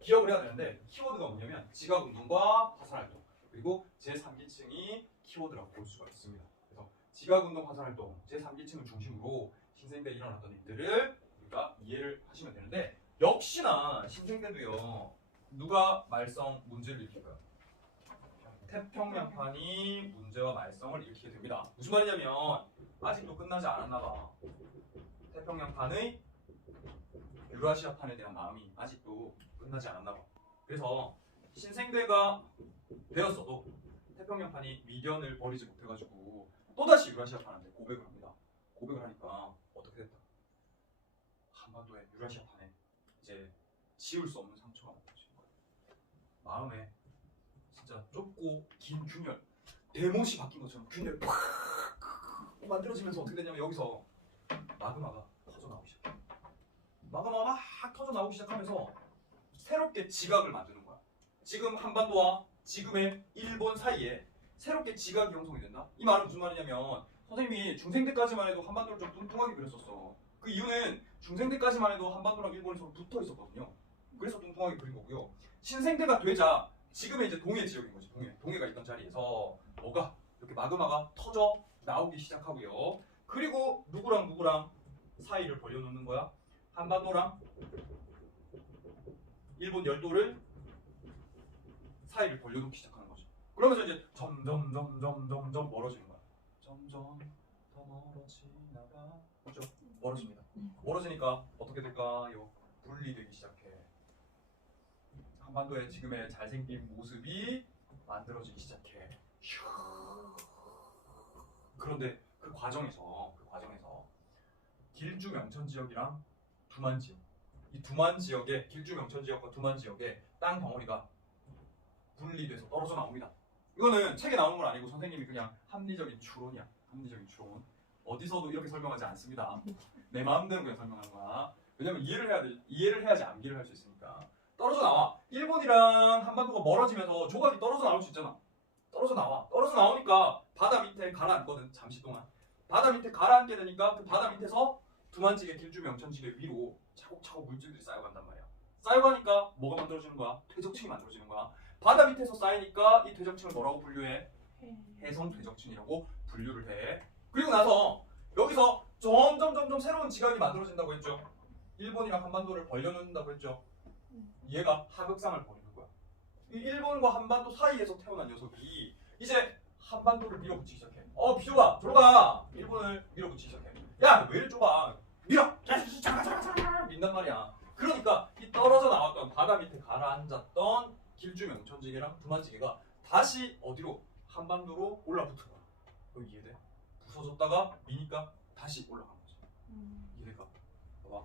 기억을 해야 되는데 키워드가 뭐냐면 지각운동과 화산활동 그리고 제3기층이 키워드라고 볼 수가 있습니다. 그래서 지각운동, 화산활동, 제3기층을 중심으로 신생대에 일어났던 일들을 우리가 이해를 하시면 되는데 역시나 신생대도요. 누가 말썽 문제를 일으킬까요? 태평양판이 문제와 말썽을 일으키게 됩니다. 무슨 말이냐면 아직도 끝나지 않았나 봐. 태평양판의 유라시아판에 대한 마음이 아직도 끝나지 않았나 봐. 그래서 신생대가 되었어도 태평양판이 미련을 버리지 못해가지고 또다시 유라시아판한테 고백을 합니다. 고백을 하니까 어떻게 됐다? 한반도의 유라시아판에 이제 지울 수 없는 상처가 만들어지는 거예요. 마음에 진짜 좁고 긴 균열, 대못이 바뀐 것처럼 균열이 팍 만들어지면서 어떻게 되냐면 여기서 마그마가 터져나오기 시작해요. 마그마가 막 터져나오기 시작하면서 새롭게 지각을 만드는 거야. 지금 한반도와 지금의 일본 사이에 새롭게 지각이 형성이 된다? 이 말은 무슨 말이냐면 선생님이 중생 때까지만 해도 한반도를 좀 뚱뚱하게 그렸었어. 그 이유는 중생 때까지만 해도 한반도랑 일본이 서로 붙어 있었거든요. 그래서 뚱뚱하게 그린 거고요. 신생대가 되자 지금의 이제 동해 지역인 거지. 동해가 있던 자리에서 뭐가 이렇게 마그마가 터져 나오기 시작하고요. 그리고 누구랑 사이를 벌려놓는 거야? 한반도랑 일본 열도를 사이를 벌려놓기 시작하는 거죠. 그러면서 이제 점점 멀어지는 거야. 점점 더 멀어지나가 그렇죠? 멀어집니다. 멀어지니까 어떻게 될까요? 분리되기 시작해. 한반도의 지금의 잘생긴 모습이 만들어지기 시작해. 그런데 그 과정에서 길주 명천 지역이랑 두만 지역, 이 두만 지역의 길주 명천 지역과 두만 지역의 땅 덩어리가 분리돼서 떨어져 나옵니다. 이거는 책에 나오는 건 아니고 선생님이 그냥 합리적인 추론이야. 합리적인 추론. 어디서도 이렇게 설명하지 않습니다. 내 마음대로 그냥 설명하는 거야. 왜냐면 이해를 해야지 암기를 할 수 있으니까. 떨어져 나와. 일본이랑 한반도가 멀어지면서 조각이 떨어져 나올 수 있잖아. 떨어져 나와. 떨어져 나오니까 바다 밑에 가라앉거든. 잠시 동안. 바다 밑에 가라앉게 되니까 그 바다 밑에서 두만지게 길주 명천지게 위로 차곡차곡 물질들이 쌓여간단 말이야. 쌓여가니까 뭐가 만들어지는 거야? 퇴적층이 만들어지는 거야. 바다 밑에서 쌓이니까 이 퇴적층을 뭐라고 분류해? 해성 퇴적층이라고 분류를 해. 그리고 나서 여기서 점점 새로운 지각이 만들어진다고 했죠. 일본이랑 한반도를 벌려놓는다고 했죠. 얘가 하극상을 벌이는 거야. 이 일본과 한반도 사이에서 태어난 녀석이 이제 한반도를 밀어붙이기 시작해. 비좁아, 들어가. 일본을 밀어붙이기 시작해. 야, 왜 이리 좁아? 밀어. 민단 말이야. 그러니까 이 떨어져 나왔던 바다 밑에 가라앉았던 길주 명천지개랑 두만지개가 다시 어디로? 한반도로 올라붙은 거야. 여기 이해돼? 부서졌다가 미니까 다시 올라간 거지. 이해될까? 봐봐.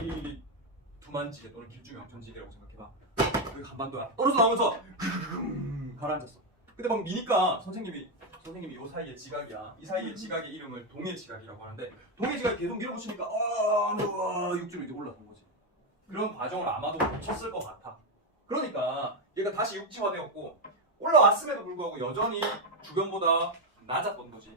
이 두만지개 또는 길주 명천지개라고 생각해봐. 여기 한반도야. 떨어져 나오면서 가라앉았어. 근데 막 미니까 선생님이 이 사이에 지각이야. 이 사이에 지각의 이름을 동해지각이라고 하는데 동해지각이 계속 밀어붙이니까 육지로 이제 올라간 거지. 그런 과정을 아마도 거쳤을 것 같아. 그러니까 얘가 다시 육지화되었고 올라왔음에도 불구하고 여전히 주변보다 낮았던 거지.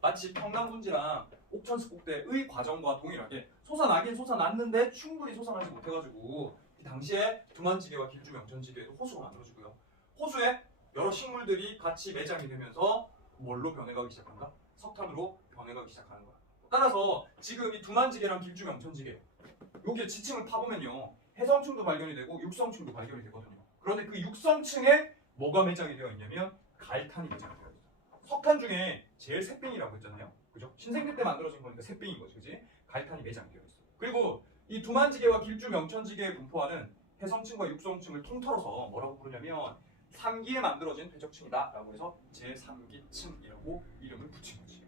마치 평남분지랑 옥천습곡대의 과정과 동일하게 솟아나긴 솟아났는데 충분히 솟아나지 못해가지고 당시에 두만지개와 길주 명천지개에도 호수가 만들어지고요. 호수에 여러 식물들이 같이 매장이 되면서 뭘로 변해가기 시작한다? 석탄으로 변해가기 시작하는 거야. 따라서 지금 이 두만지개랑 길주 명천지개 여기에 지층을 파보면요. 해성층도 발견이 되고 육성층도 발견이 되거든요. 그런데 그 육성층에 뭐가 매장이 되어 있냐면 갈탄이 매장이 되어 있어요. 석탄 중에 제일 새삥이라고 했잖아요. 그죠? 신생대 때 만들어진 거니까 새삥인 거지. 그지? 갈탄이 매장이 되어 있어요. 그리고 이 두만지개와 길주 명천지개의 분포하는 해성층과 육성층을 통틀어서 뭐라고 부르냐면 3기에 만들어진 퇴적층이다 라고 해서 제3기층이라고 이름을 붙인 거지.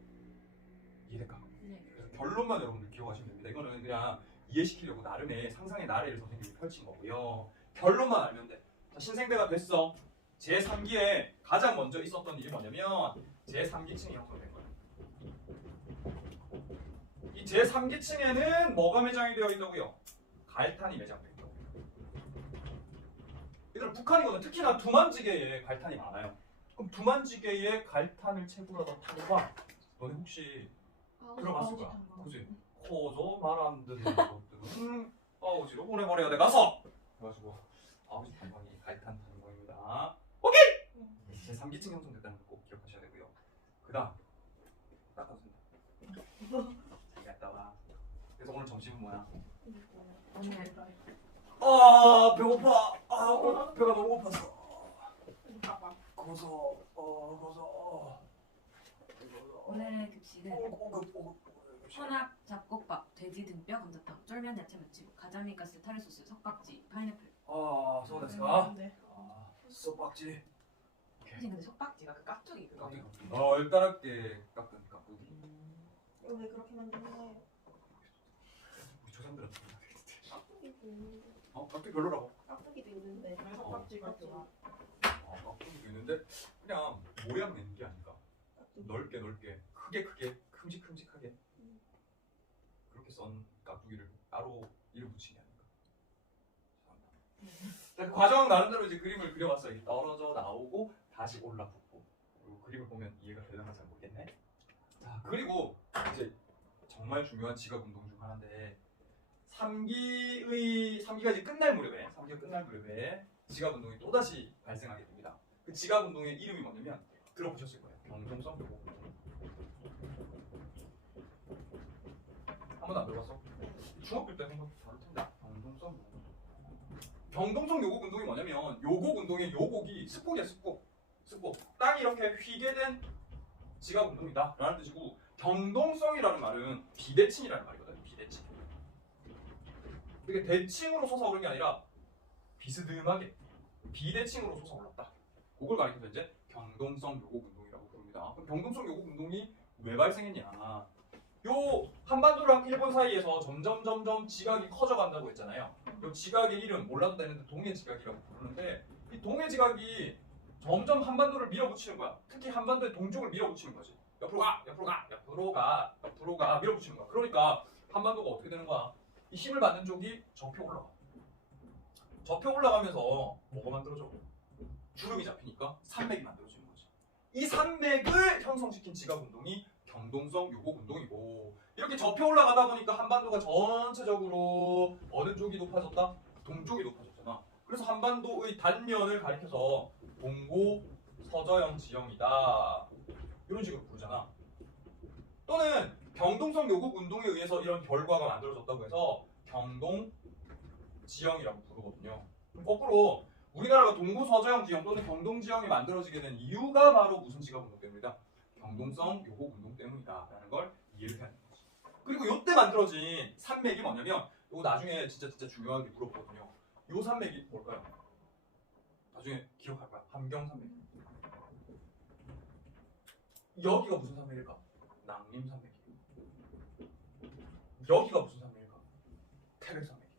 이해될까? 네. 그래서 결론만 여러분들 기억하시면 됩니다. 이거는 그냥 이해시키려고 나름의 상상의 나래를 선생님이 펼친 거고요. 결론만 알면 돼. 자, 신생대가 됐어. 제3기에 가장 먼저 있었던 일이 뭐냐면 제3기층이 형성된 거예요. 이 제3기층에는 뭐가 매장이 되어 있다고요? 갈탄이 매장되어 있다고. 얘들아 북한이거든. 특히나 두만지개에 갈탄이 많아요. 그럼 두만지개에 갈탄을 채굴하던 탄과 너네 혹시 들어봤을 거야. 그지? 코도 말 안 듣는 것들은 아우지로 보내버려야 돼 가서! 그래가지고 아우지 탄광이 갈탄 탄광입니다. 오케이! 제3기층 형성됐다는 거 꼭 기억하셔야 되고요. 그 다음 닦아준다. 잘 갔다 와. 그래서 오늘 점심은 뭐야? 오늘 배고파. 배가 너무 고팠어. 고소. 오늘의 급식은 혼합 잡곡밥, 돼지 등뼈, 감자탕, 쫄면 야채 무침, 가자미 가스 타르 소스, 석박지, 파인애플.そうですか? 네. 쏙박지. 선생님 근데 석박지가 그 깍두기 그거예요? 널따랗게 깎은 깍두기. 이거 왜 그렇게 만드는 거예요? 우리 조상들은 깍두기도 있는데. 깍두기 별로라고? 깍두기도 있는데. 석박지가 좋아. 깍두기도 있는데 그냥 모양 내는 게 아닌가? 깍두기. 넓게 크게 큼직하게 그렇게 썬 깍두기를 따로 이름 붙인 게 아닌가? 자, 그 과정 나름대로 이제 그림을 그려봤어요. 떨어져 나오고 다시 올라붙고. 그리고 그림을 보면 이해가 되려나 잘 모르겠네. 자, 그리고 이제 정말 중요한 지각 운동 중 하나인데 3기가 이제 끝날 무렵에 지각 운동이 또다시 발생하게 됩니다. 그 지각 운동의 이름이 뭐냐면 들어보셨을 거예요. 경동성 요고 운동. 한 번도 안 들어봤어? 중학교 때 한번 다룰 텐데. 경동성 요고 운동. 경동성 요곡 운동이 뭐냐면 요곡 운동의 요곡이 습곡이야 습곡. 땅이 이렇게 휘게 된 지각 운동이다 라는 뜻이고 경동성이라는 말은 비대칭이라는 말이거든. 비대칭. 이게 대칭으로 솟아오른 게 아니라 비스듬하게 비대칭으로 솟아올랐다. 그걸 가리켜서 이제 경동성 요곡 운동이라고 부릅니다. 그럼 경동성 요곡 운동이 왜 발생했냐? 요 한반도랑 일본 사이에서 점점 지각이 커져간다고 했잖아요. 요 지각의 이름 몰라도 되는데 동해지각이라고 부르는데 이 동해지각이 점점 한반도를 밀어붙이는 거야. 특히 한반도의 동쪽을 밀어붙이는 거지. 옆으로 가 밀어붙이는 거야. 그러니까 한반도가 어떻게 되는 거야? 이 힘을 받는 쪽이 접혀 올라가. 접혀 올라가면서 뭐가 만들어져? 주름이 잡히니까 산맥이 만들어지는 거지. 이 산맥을 형성시킨 지각 운동이 경동성 요곡 운동이고 이렇게 접혀 올라가다 보니까 한반도가 전체적으로 어느 쪽이 높아졌다? 동쪽이 높아졌잖아. 그래서 한반도의 단면을 가리켜서 동고 서저형 지형이다 이런 식으로 부르잖아. 또는 경동성 요곡 운동에 의해서 이런 결과가 만들어졌다고 해서 경동 지형이라고 부르거든요. 그럼 거꾸로 우리나라가 동부서저형 지형 또는 경동지형이 만들어지게 된 이유가 바로 무슨 지각운동 때문이다? 경동성 요곡 운동 때문이다라는 걸 이해를 해야 되는 거지. 그리고 요때 만들어진 산맥이 뭐냐면 요거 나중에 진짜 중요하게 물어보거든요. 요 산맥이 뭘까요? 나중에 기억할 거야. 함경산맥. 여기가 무슨 산맥일까? 낭림산맥이에요. 여기가 무슨 산맥일까? 태백산맥이에요.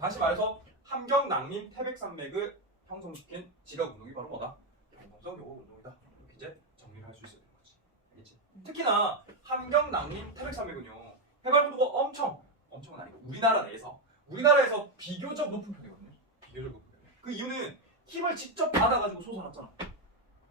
다시 말해서 함경, 낭림, 태백산맥을 형성시킨 지각운동이 바로 뭐다? 경동성 요곡 운동이다. 이렇게 이제 정리를 할 수 있어야 되는 거지. 알겠지? 특히나 함경, 낭림, 태백산맥은요. 해발고도가 엄청은 아니고 우리나라에서 비교적 높은 편이거든요. 비교적 높은 편. 그 이유는 힘을 직접 받아가지고 솟아났잖아.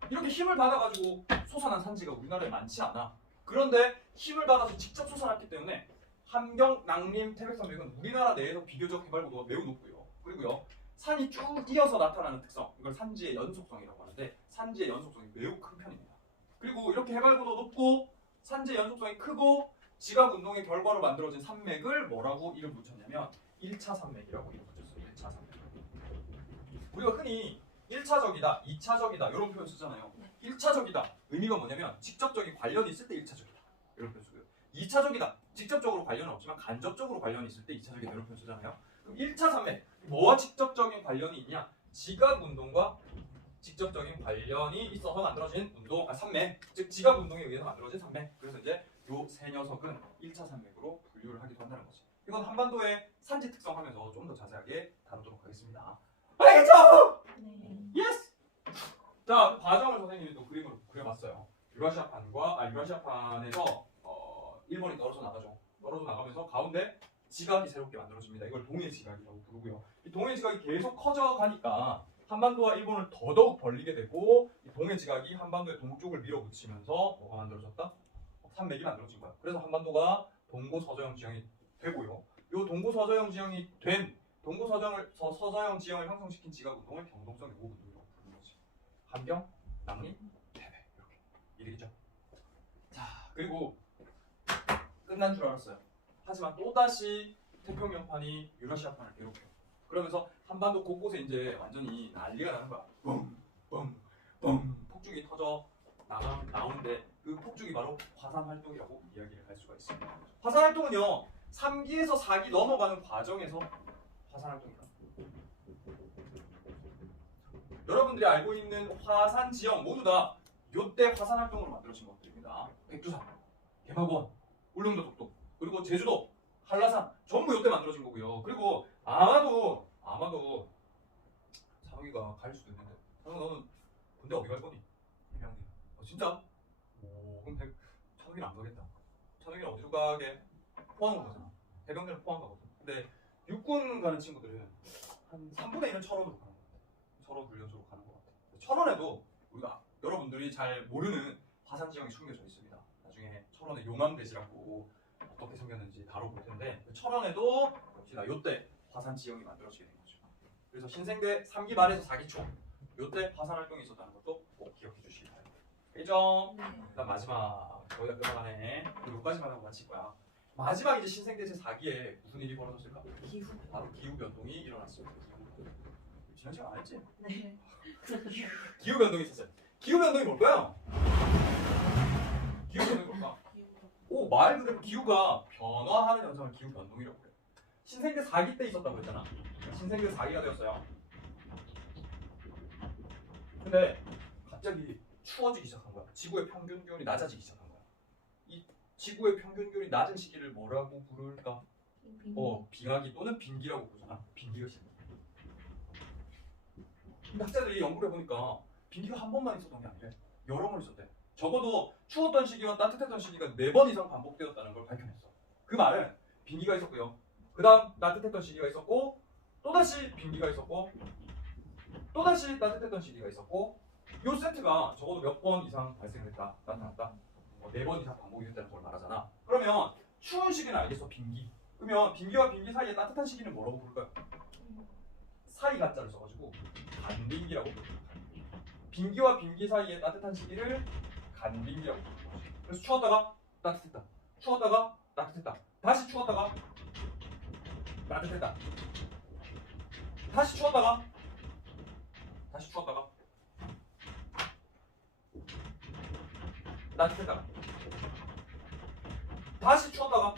이렇게 힘을 받아가지고 솟아난 산지가 우리나라에 많지 않아. 그런데 힘을 받아서 직접 솟아났기 때문에 함경, 낭림, 태백산맥은 우리나라 내에서 비교적 해발고도가 매우 높고요. 그리고요, 산이 쭉 이어서 나타나는 특성, 이걸 산지의 연속성이라고 하는데 산지의 연속성이 매우 큰 편입니다. 그리고 이렇게 해발고도 높고 산지의 연속성이 크고 지각운동의 결과로 만들어진 산맥을 뭐라고 이름 붙였냐면 1차 산맥이라고 이름 붙였어요. 1차 산맥. 우리가 흔히 1차적이다, 2차적이다 이런 표현 쓰잖아요. 1차적이다 의미가 뭐냐면 직접적인 관련이 있을 때 1차적이다 이런 표현 쓰고요. 2차적이다 직접적으로 관련은 없지만 간접적으로 관련이 있을 때 2차적이다 이런 표현 쓰잖아요. 그럼 1차 산맥 뭐와 직접적인 관련이 있냐? 지각운동과 직접적인 관련이 있어서 만들어진 산맥, 즉 지각운동에 의해서 만들어진 산맥. 그래서 이제 요 세 녀석은 1차 산맥으로 분류를 하기도 한다는 거지. 이건 한반도의 산지 특성 하면서 좀 더 자세하게 다루도록 하겠습니다. 알겠죠? 네. 예스! 자, 과정을 선생님이 또 그림으로 그려봤어요. 유라시아판에서 일본이 떨어져 나가죠. 떨어져 나가면서 가운데 지각이 새롭게 만들어집니다. 이걸 동해지각이라고 부르고요. 이 동해지각이 계속 커져가니까 한반도와 일본을 더더욱 벌리게 되고 이 동해지각이 한반도의 동쪽을 밀어붙이면서 뭐가 만들어졌다? 산맥이 만들어진 거야. 그래서 한반도가 동고서저형 지형이 되고요. 이 동고서저형 지형이 된 서저형 지형을 형성시킨 지각운동을 경동성 요곡 운동이라고 부르는 거지. 함경, 낭림, 태백 이렇게 이르겠죠. 자, 그리고 끝난 줄 알았어요. 하지만 또다시 태평양판이 유라시아판을 괴롭혀요. 그러면서 한반도 곳곳에 이제 완전히 난리가 나는 거야. 뻥 폭죽이 터져 나오는데 그 폭죽이 바로 화산 활동이라고 이야기를 할 수가 있습니다. 화산 활동은요 3기에서 4기 넘어가는 과정에서 화산 활동이다. 여러분들이 알고 있는 화산 지형 모두 다 요때 화산 활동으로 만들어진 것들입니다. 백두산, 개마고원, 울릉도 독도, 그리고 제주도, 한라산 전부 요때 만들어진 거고요. 그리고 아마도 찬호이가 갈 수도 있는데 너는 군대 어디 갈 거니? 해병대. 진짜? 오, 그럼 찬호이는 안 가겠다. 찬호이는 어디로 가게? 포항으로 가잖아. 해병대는 포항 가거든. 근데 육군 가는 친구들은 한 3분의 1은 철원으로 가는 것 같아. 철원 훈련소로 가는 것 같아. 철원에도 우리가 여러분들이 잘 모르는 화산 지형이 숨겨져 있습니다. 나중에 철원의 용암대지라고 어떻게 생겼는지 다뤄볼 텐데 철원에도 역시나 요때 화산 지형이 만들어지게 된 거죠. 그래서 신생대 3기 말에서 4기 초 요때 화산 활동이 있었다는 것도 꼭 기억해 주시기 바랍니다. 알죠? 네. 일단 마지막 거의 다 끝나가네. 그리고 여기까지만 하고 마칠 거야. 마지막 이제 신생대 제4기에 무슨 일이 벌어졌을까? 기후. 바로 기후 변동이 일어났습니다. 지난 시간 안 했지? 네. 기후 변동이 있었어요. 기후 변동이 뭘까요? 기후 변동이 뭘까? 오, 말 그대로 기후가 변화하는 현상을 기후 변동이라고 해요. 신생대 4기 때 있었다고 했잖아. 신생대 4기가 되었어요. 근데 갑자기 추워지기 시작한 거야. 지구의 평균 기온이 낮아지기 시작한 거야. 이 지구의 평균 기온이 낮은 시기를 뭐라고 부를까? 빙하기 또는 빈기라고 부르잖아. 빈기가 시작. 근데 학자들이 연구를 해보니까 빈기가 한 번만 있었던 게 아니래. 여러 번 있었대. 적어도 추웠던 시기와 따뜻했던 시기가 4번 이상 반복되었다는 걸 밝혀냈어. 그 말은 빈기가 있었고요. 그 다음 따뜻했던 시기가 있었고 또다시 빈기가 있었고 또다시 따뜻했던 시기가 있었고 요 세트가 적어도 몇 번 이상 발생했다, 나타났다. 4번 이상 반복이 됐다는 걸 말하잖아. 그러면 추운 시기는 알겠어, 빈기. 그러면 빈기와 빈기 사이에 따뜻한 시기는 뭐라고 부를까요? 사이 가짜를 써가지고 간빈기라고 부릅니다. 빈기와 빈기 사이에 따뜻한 시기를 간빈기라고 부릅니다. 그래서 추웠다가 따뜻했다, 추웠다가 따뜻했다, 다시 추웠다가 따뜻했다. 다시 추웠다가 따뜻했다가 다시 추웠다가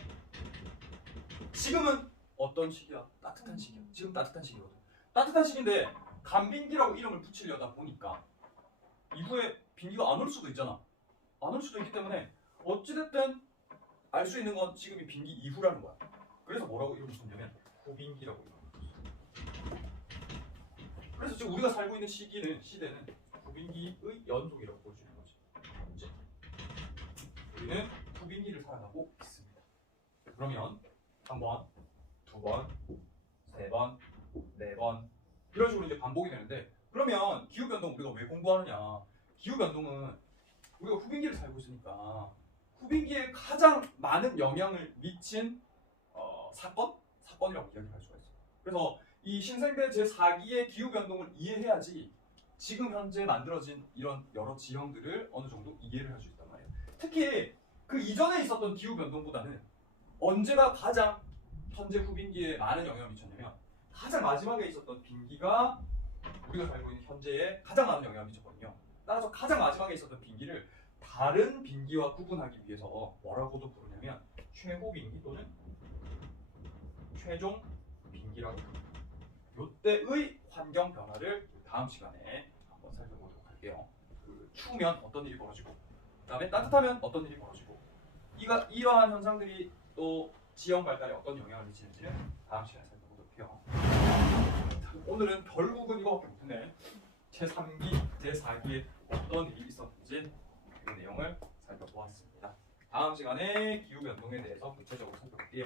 지금은 어떤 시기야? 따뜻한 시기야. 지금 따뜻한 시기거든. 따뜻한 시기인데 간빙기라고 이름을 붙이려다 보니까 이후에 빙기가 안 올 수도 있잖아. 안 올 수도 있기 때문에 어찌됐든 알 수 있는 건 지금이 빙기 이후라는 거야. 그래서 뭐라고 이름을 썼냐면 후빙기라고 이름을 썼어. 그래서 지금 우리가 살고 있는 시대는 후빙기의 연속이라고 볼 수 있는 거지. 이제 우리는 후빙기를 살아가고 있습니다. 그러면 한 번, 두 번, 세 번, 네 번 이런 식으로 이제 반복이 되는데 그러면 기후 변동 우리가 왜 공부하느냐? 기후 변동은 우리가 후빙기를 살고 있으니까 후빙기에 가장 많은 영향을 미친 사건이라고 이야기할 수가 있어요. 그래서 이 신생대 제4기의 기후 변동을 이해해야지 지금 현재 만들어진 이런 여러 지형들을 어느 정도 이해를 할 수 있단 말이에요. 특히 그 이전에 있었던 기후 변동보다는 언제가 가장 현재 후빙기에 많은 영향을 미쳤냐면 가장 마지막에 있었던 빙기가 우리가 살고 있는 현재에 가장 많은 영향을 미쳤거든요. 따라서 가장 마지막에 있었던 빙기를 다른 빙기와 구분하기 위해서 뭐라고도 부르냐면 최후 빙기 또는 최종 빙기라고 부릅니다. 이때의 환경 변화를 다음 시간에 한번 살펴보도록 할게요. 추우면 어떤 일이 벌어지고 그다음에 따뜻하면 어떤 일이 벌어지고 이러한 현상들이 또 지형 발달에 어떤 영향을 미치는지는 다음 시간에 살펴보도록 해요. 오늘은 결국은 이거밖에 못했네. 제3기, 제4기에 어떤 일이 있었는지 그 내용을 살펴보았습니다. 다음 시간에 기후변동에 대해서 구체적으로 살펴볼게요.